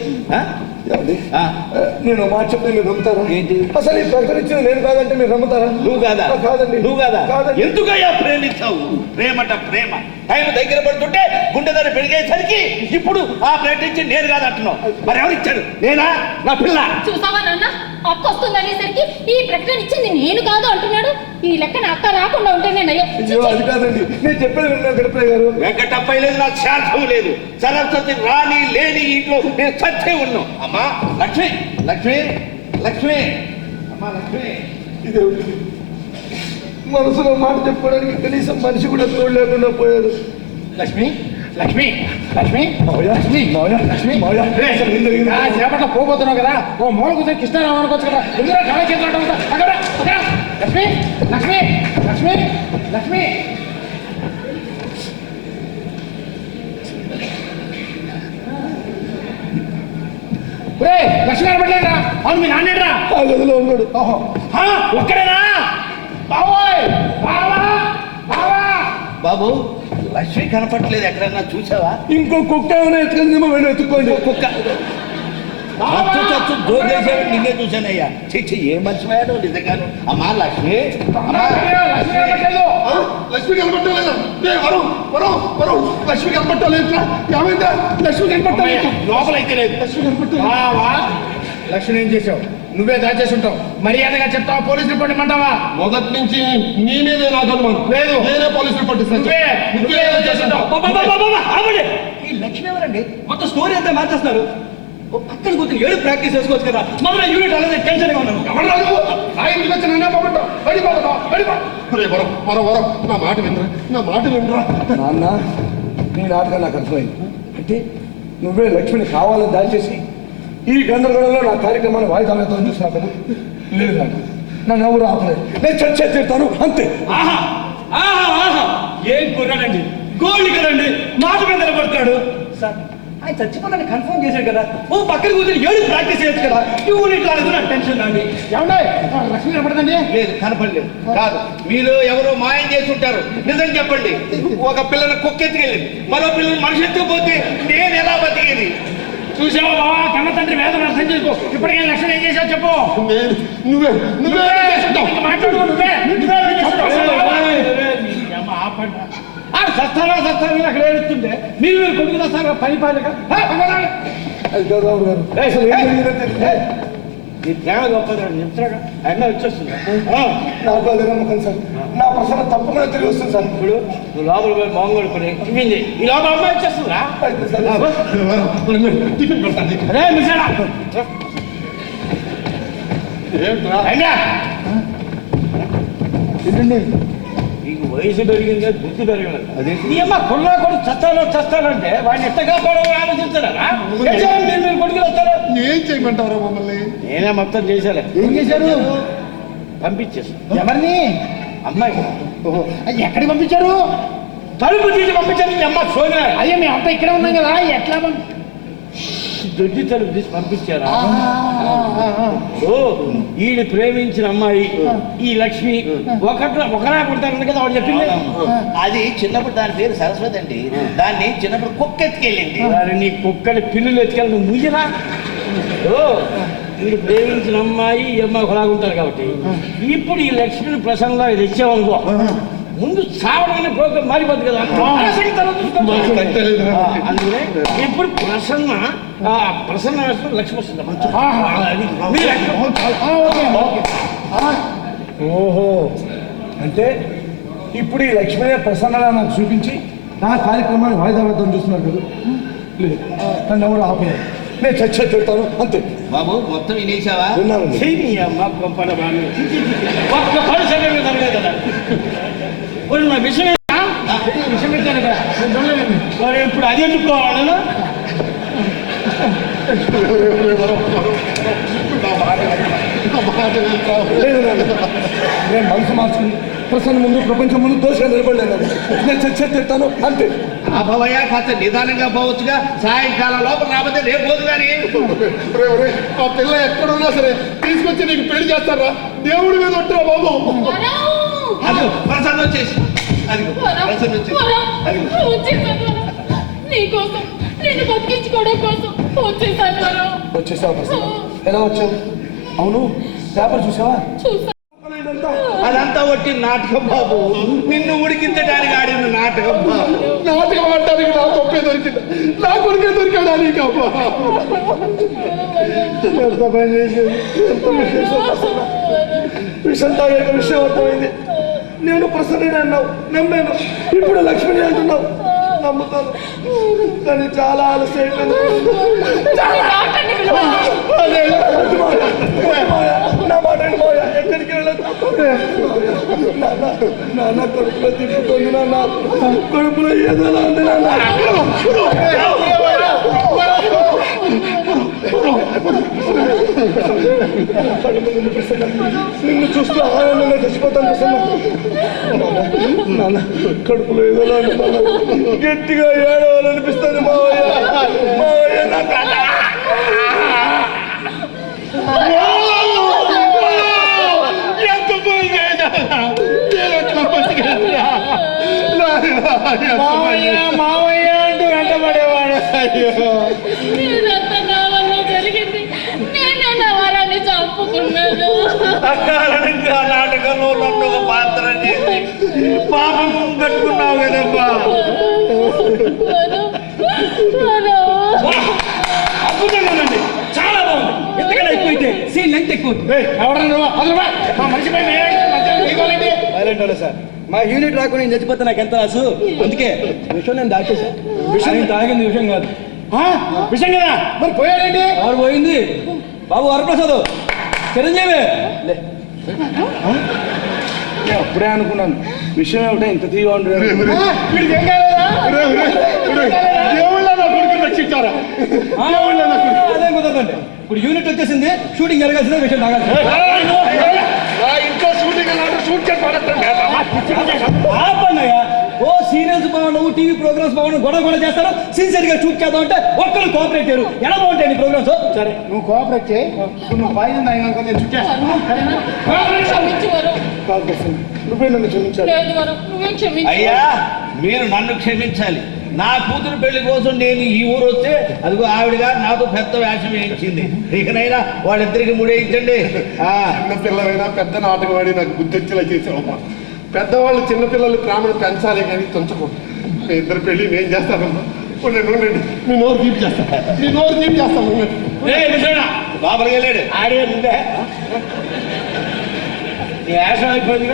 నేను మాట చెప్తే మీరు నమ్ముతారా? ఏంటి? అసలు ఈ ప్రకటన ఇచ్చిన నేను కాదంటే మీరు నమ్ముతారా? నువ్వు కాదా? కాదండి. నువ్వు కాదా? కాదండి. ఎందుకయ్యా ప్రేమిస్తావు? ప్రేమట ప్రేమ. టైం దగ్గర పడుతుంటే గుండె ధర పెరిగేసరికి ఇప్పుడు ఆ ప్రకటించి నేను కాదంటున్నావు. మరి ఎవరిచ్చాడు? నేనా? నా పిల్ల? చూసావా నాన్న, అక్క వస్తుంది అనేసరికి ఈ ప్రకటన ఇచ్చింది నేను కాదు అంటున్నాడు. ఈ లెక్కన అక్క రాకుండా ఉంటేనే నయం. అయ్యో అది కాదండి, నేను చెప్పేది విన్నాను గణపయ్య గారు. వెంకటప్పయ్య లేదు, నాకు శాంతం లేదు. సరస్వతి రాని లేని ఇంట్లో నేను చచ్చే ఉన్నాను. అమ్మా లక్ష్మి, లక్ష్మి, లక్ష్మి, అమ్మా లక్ష్మి. ఇదేమిటి? మనసులో మాట చెప్పుకోవడానికి కనీసం మనిషి కూడా తోడు లేకుండా పోయారు. లక్ష్మి, లక్ష్మి, లక్ష్మి, లక్ష్మి, లక్ష్మి, అసలు ఏం జరిగింది? చేపట్లో పోబోతున్నావు కదా, ఓ మూల కూర్చొని కృష్ణారావు అనుకోవచ్చు కదా. ఎందుకు కళ చేతులు లక్ష్మి, లక్ష్మి, లక్ష్మి, లక్ష్మి. లక్ష్మి కనబడలేదా? అవును, మీ నాన్నేడ్రా? ఆ గదిలో ఉన్నాడు. ఓహో, ఒక్కడేనా? బావోయ్, బావా, బావా. బాబు, లక్ష్మి కనపట్లేదు, ఎక్కడన్నా చూసావా? ఇంకో కుక్క ఏమైనా ఎత్తుకుందేమో వెళ్ళి ఎత్తుకోండి. కుక్క బావా! చచ్చు జోగేసేవి నిన్నే చూశానయ్యా. చిచ్చి ఏ మర్చిపోయాడు నిజంగాను. అమ్మా లక్ష్మి, అమ్మా లక్ష్మి కనపడలేదు. లక్ష్మి కనపట్టలేదా? లక్ష్మి కనపట్టలేదు. ఏమైందా? లక్ష్మి కనపట్టలేదు. లోపలైతే లేదు. లక్ష్మి కనపట్టలేదు. బావా, లక్ష్మి ఏం చేసావు? నువ్వే దాచేసి ఉంటావు. మర్యాదగా చెప్తావా? పోలీస్ రిపోర్ట్ ఇమ్మంటావా? మొదటి నుంచి నీ మీదే నాకు అనుమానం. లేదు. నేనే పోలీస్ రిపోర్ట్ ఇస్తాను. నువ్వే చేసి ఉంటావు. ఆపండి. ఈ లక్ష్మి ఎవరండి? మొత్తం స్టోరీ అంతా మార్చేస్తున్నారు. ఓ పక్కన కూర్చొని ఏడు ప్రాక్టీస్ చేసుకోవచ్చు కదా. మన యూనిట్ అలాగే టెన్షన్గా ఉన్నాను. నా మాట వినరా. నాన్న నీ నాటకం నాకు అర్థమైంది. అంటే నువ్వే లక్ష్మిని కావాలని దాచేసి ఈ గందరగోళంలో నా కార్యక్రమాన్ని వాయిదా వేద్దాం చూసినా కదా. లేదు నాకు, నన్ను ఎవరు ఆపలేదు. నేను చర్చ తీరుతాను అంతే. ఆహా ఆహా ఆహా ఏం కుర్రాడండి, గోల్డ్ కదండి, మాట మీద నిలబడతాడు. సార్ ఆయన చచ్చిపోతాన్ని కన్ఫర్మ్ చేశాడు కదా. ఓ పక్కన కూర్చొని ఏడు ప్రాక్టీస్ చేయొచ్చు కదా. యూనిట్ రాలేదు, నాకు టెన్షన్ అండి. ఏమండే లక్ష్మి కనపడదండి. లేదు, కనపడలేదు. కాదు, మీరు ఎవరో మాయం చేసి ఉంటారు. నిజం చెప్పండి. ఒక పిల్లని కుక్కెత్తుకెళ్ళింది, మరో పిల్లని మనిషి ఎత్తుకుపోతే నేను ఎలా బతికేది? చూసావా బావా, కన్న తండ్రి వేదన అర్థం చేసుకో. ఇప్పటికే లక్ష్మి ఏం చేసావు చెప్పు. నువ్వే ఇంకా మాట్లాడు. నువ్వే ఆపండి. సస్తానా అక్కడ ఏడుస్తుంటే మీరు కొడుకు వస్తారా? పని పాలక అది కాదు రావు గారు, అసలు ఏం జరిగిందో తెలియదు. నీ ప్రేమ గొప్పదండి. నిమిషంగా అన్న వచ్చేస్తుంది. నాకు అదే నమ్మకం సార్. నా ప్రసన్న తప్పకుండా తిరిగి వస్తుంది సార్. ఇప్పుడు నువ్వు లోపల పోయి మొంగోడు పని టిఫిన్ ఈ లోపల అమ్మాయి వచ్చేస్తుందా? అయితే సరే. టిఫిన్ పెడతాను. అదే మిసాడా ఏంట్రా? అయినా ఏంటండి నీకు వయసు పెరిగింది, బుద్ధి పెరగలేదు. అదే నీ అమ్మ కొన్నా కొడుకు చస్తానంటే వాడిని ఎట్ట కాపాడో ఆలోచించారా? మీరు కొడుకులు వస్తారా? ఏం చేయమంటారా మమ్మల్ని? నేనే మొత్తం చేశాను. ఏం చేశారు? పంపించేసి ఎవరిని? అమ్మాయి. ఎక్కడికి పంపించారు? తలుపు తీసి పంపించారు. మీ అమ్మ సోదర. అయ్యా మేము అంతా ఇక్కడే ఉన్నాం కదా, ఎట్లా దొడ్డి తలుపు తీసి పంపించారా? ఈయన ప్రేమించిన అమ్మాయి ఈ లక్ష్మి ఒకరా కొడతారని కదా వాడు చెప్పింది. అది చిన్నప్పుడు దాని పేరు సరస్వతి అండి. దాన్ని చిన్నప్పుడు కుక్కెత్తుకెళ్ళింది. నీ కుక్కని పిల్లులు ఎత్తుకెళ్ళి నువ్వు ముయ్యరా? వీడు ప్రేమించిన అమ్మాయి ఈ అమ్మాయి ఒకలాగుంటారు కాబట్టి ఇప్పుడు ఈ లక్ష్మిని ప్రసన్నగా తెచ్చామనుకో, ముందు సావడానికి ప్రోగ్రాం మారిపోద్ది కదా. అందుకనే ఇప్పుడు ప్రసన్న వేసుకుని లక్ష్మి వస్తుంది. ఓహో, అంటే ఇప్పుడు ఈ లక్ష్మీనే ప్రసన్నగా నాకు చూపించి నా కార్యక్రమాన్ని వాయిదా వేద్దాం చూస్తున్నారు కదా. లేదు, నన్ను ఎవరు ఆపలేదు. నేను చచ్చ చెప్తాను అంతే. బాబు మొత్తం వినేసావా? విన్నానండి. ఒక్క పరిశ్రమ జరగలేదు కదా. నా విషయం పెట్టాను కదా, మరి ఇప్పుడు అది ఎందుకోవాలి? లేదు నేను మనసు మార్చుకుని ప్రసన్న ముందు ప్రపంచం ముందు దోషంగా నిలబడలేదు. నేను చచ్చ చెప్తాను అంతే. భవయ్య కాస్త నిదానంగా పోవచ్చుగా. సాయంకాలం లోపల రాబోతే రేపు పోదు కానీ. ఆ పిల్ల ఎక్కడున్నా సరే తీసుకొచ్చి నీకు పెళ్లి చేస్తారా? దేవుడి మీద ఉంటారా బాబు? అది ప్రసాద్ వచ్చేసి నీకోసం నేను బతికించుకోవడం కోసం వచ్చేసాను. వచ్చేసావు ప్రసన్న, ఎలా వచ్చావు? అవును, పేపర్ చూసావా? చూసా. అదంతా ఒట్టి నాటకం బాబు. నిన్ను ఉడికించడానికి ఆడిన నాటకం బాబు. నాటకం ఆడటానికి నా తప్పే దొరికింది. నా కొడుకే దొరికాడా నీకు? ఎంత పని చేసేది, ఎంత విషయం తాగేట విషయం అర్థమైంది. నేను ప్రసన్న అన్నావు, నమ్మాను. ఇప్పుడు లక్ష్మిని అంటున్నావు, నమ్ముతాను. కానీ చాలా ఆలస్యం. నా మాట మాయ, ఎక్కడికి వెళ్ళదు. నాన్న కడుపులో తిప్పుతుంది, నాన్న కడుపులో ఏదైనా ఉంది నాన్న. నిన్ను చూస్తూ ఆనందంగా చచ్చిపోతాను ప్రసన్న. నాన్న కడుపులో ఏదైనా ఉంది నాన్న. గట్టిగా ఏడవాలనిపిస్తుంది మావయ్య. మావయ్య మావయ్య అంటూ వెంటబడేవాడు. ఇదంతా నా వల్ల జరిగింది. ఒప్పుకున్నాను. అకారణంగా నాటకంలో నన్ను ఒక పాత్ర చేసి పాపం కట్టుకున్నావు కదమ్మా. అద్భుతంగానండి, చాలా బాగుంది. ఎంతకన్నా ఎక్కువైతే సీన్ లెంత్ ఎక్కువ. ఎవరు నువ్వు అసలు మా మనిషి పైన వైలెంట్ వాళ్ళే సార్. మా యూనిట్ రాకుండా నేను చచ్చిపోతే నాకు ఎంత ఆసు. అందుకే విషయం నేను దాచేసా. విషయం తాగింది విషయం కాదు. విషయం కదా మరి పోయాడేంటి? ఎవరు పోయింది? బాబు వరప్రసాద్ చిరంజీవి. అప్పుడే అనుకున్నాను విషయం ఏమిటో ఇంత తీగా ఉండదు. వీడికి ఏం కాలేదా? దేవుళ్ళ నా కొడుకుని రక్షించారా? దేవుళ్ళ నా కొడుకు. అదేం కుదరదండి. ఇప్పుడు యూనిట్ వచ్చేసింది, షూటింగ్ జరగాల్సిన విషయం తాగాల్సింది. నా ఇంట్లో షూటింగ్ అలాంటి షూట్ చేసి పడతాను. ఆపన్నయ్యా. ఓ సీరియల్స్ బాగుండవు, టీవీ ప్రోగ్రామ్స్ బాగుండవు, గొడవ చేస్తారు. సిన్సియర్ గా షూట్ చేద్దాం అంటే ఒక్కరు కోఆపరేట్ చేయరు. ఎలా బాగుంటాయి నీ ప్రోగ్రామ్స్? సరే నువ్వు కోఆపరేట్ చేయి. నువ్వు పాయిజన్ తాగినాక నేను చుట్టేస్తాను. క్షమించు వరం. నువ్వే నన్ను క్షమించాలి. లేదు వరం, నువ్వే క్షమించు. అయ్యా మీరు నన్ను క్షమించాలి. నా కూతురు పెళ్లి కోసం నేను ఈ ఊరు వస్తే అదిగో ఆవిడగా నాతో పెద్ద వేషం వేయించింది. ఇకనైనా వాళ్ళిద్దరికి ముడేయించండి. చిన్నపిల్లలైనా పెద్ద నాటకం ఆడి నాకు గుర్తొచ్చేలా చేసావమ్మా. పెద్దవాళ్ళు చిన్నపిల్లలు ప్రేమను పెంచాలి కానీ తుంచకూడదు. మీ ఇద్దరు పెళ్లి నేను చేస్తానమ్మా. ఉండండి, మీ నోరు తీపి చేస్తాను. మీ నోరు తీపి చేస్తాను. లోపలికి వెళ్ళాడు. ఆడే ఉందే నీ యాసం అయిపోయింది.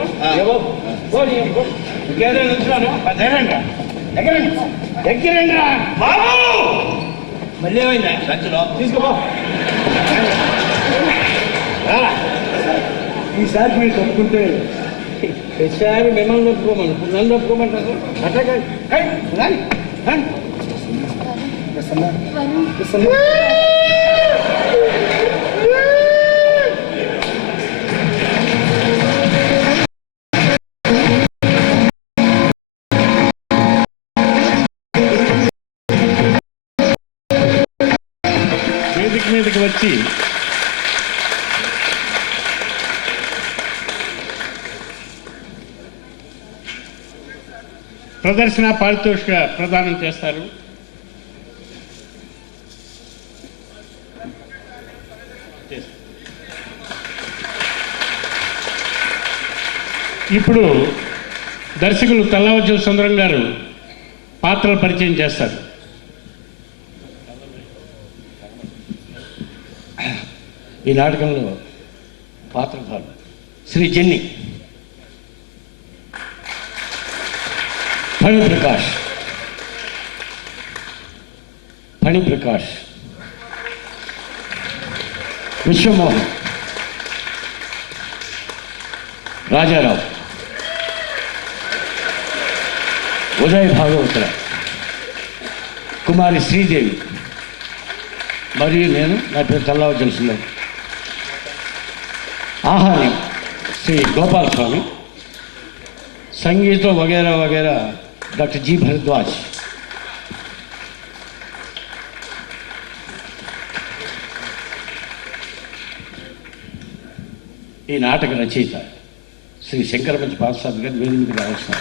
ఇంకేదైనా ఉంచున్నాను. దగ్గరండి రా బాబు మళ్ళీ ఏమైందా? సంచిలో తీసుకోపో. ఈసారి మీరు తప్పుకుంటే ప్రతిసారి మిమ్మల్ని ఒప్పుకోమను. ఇప్పుడు నన్ను ఒప్పుకోమంటారు. అట్లా కాదు. వేదిక మీదకి వచ్చి ప్రదర్శన పారితోషిక ప్రదానం చేస్తారు. ఇప్పుడు దర్శకులు తల్లావజ్జు సుందరం గారు పాత్రలు పరిచయం చేస్తారు. ఈ నాటకంలో పాత్రధారులు శ్రీ జెన్ని, ఫణిప్రకాష్, విశ్వమోహన్, రాజారావు, ఉదయ్ భాగవతుల, కుమారి శ్రీదేవి మరియు నేను. నా పేరు తల్లావజ్జు సుందరం. ఆహార్యం శ్రీ గోపాల్ స్వామి, సంగీతం వగేరా వగేరా డాక్టర్ జి భరద్వాజ్. ఈ నాటక రచయిత శ్రీ శంకరమంచి పాదసారి గారు వేదిక మీద రావాల్సిన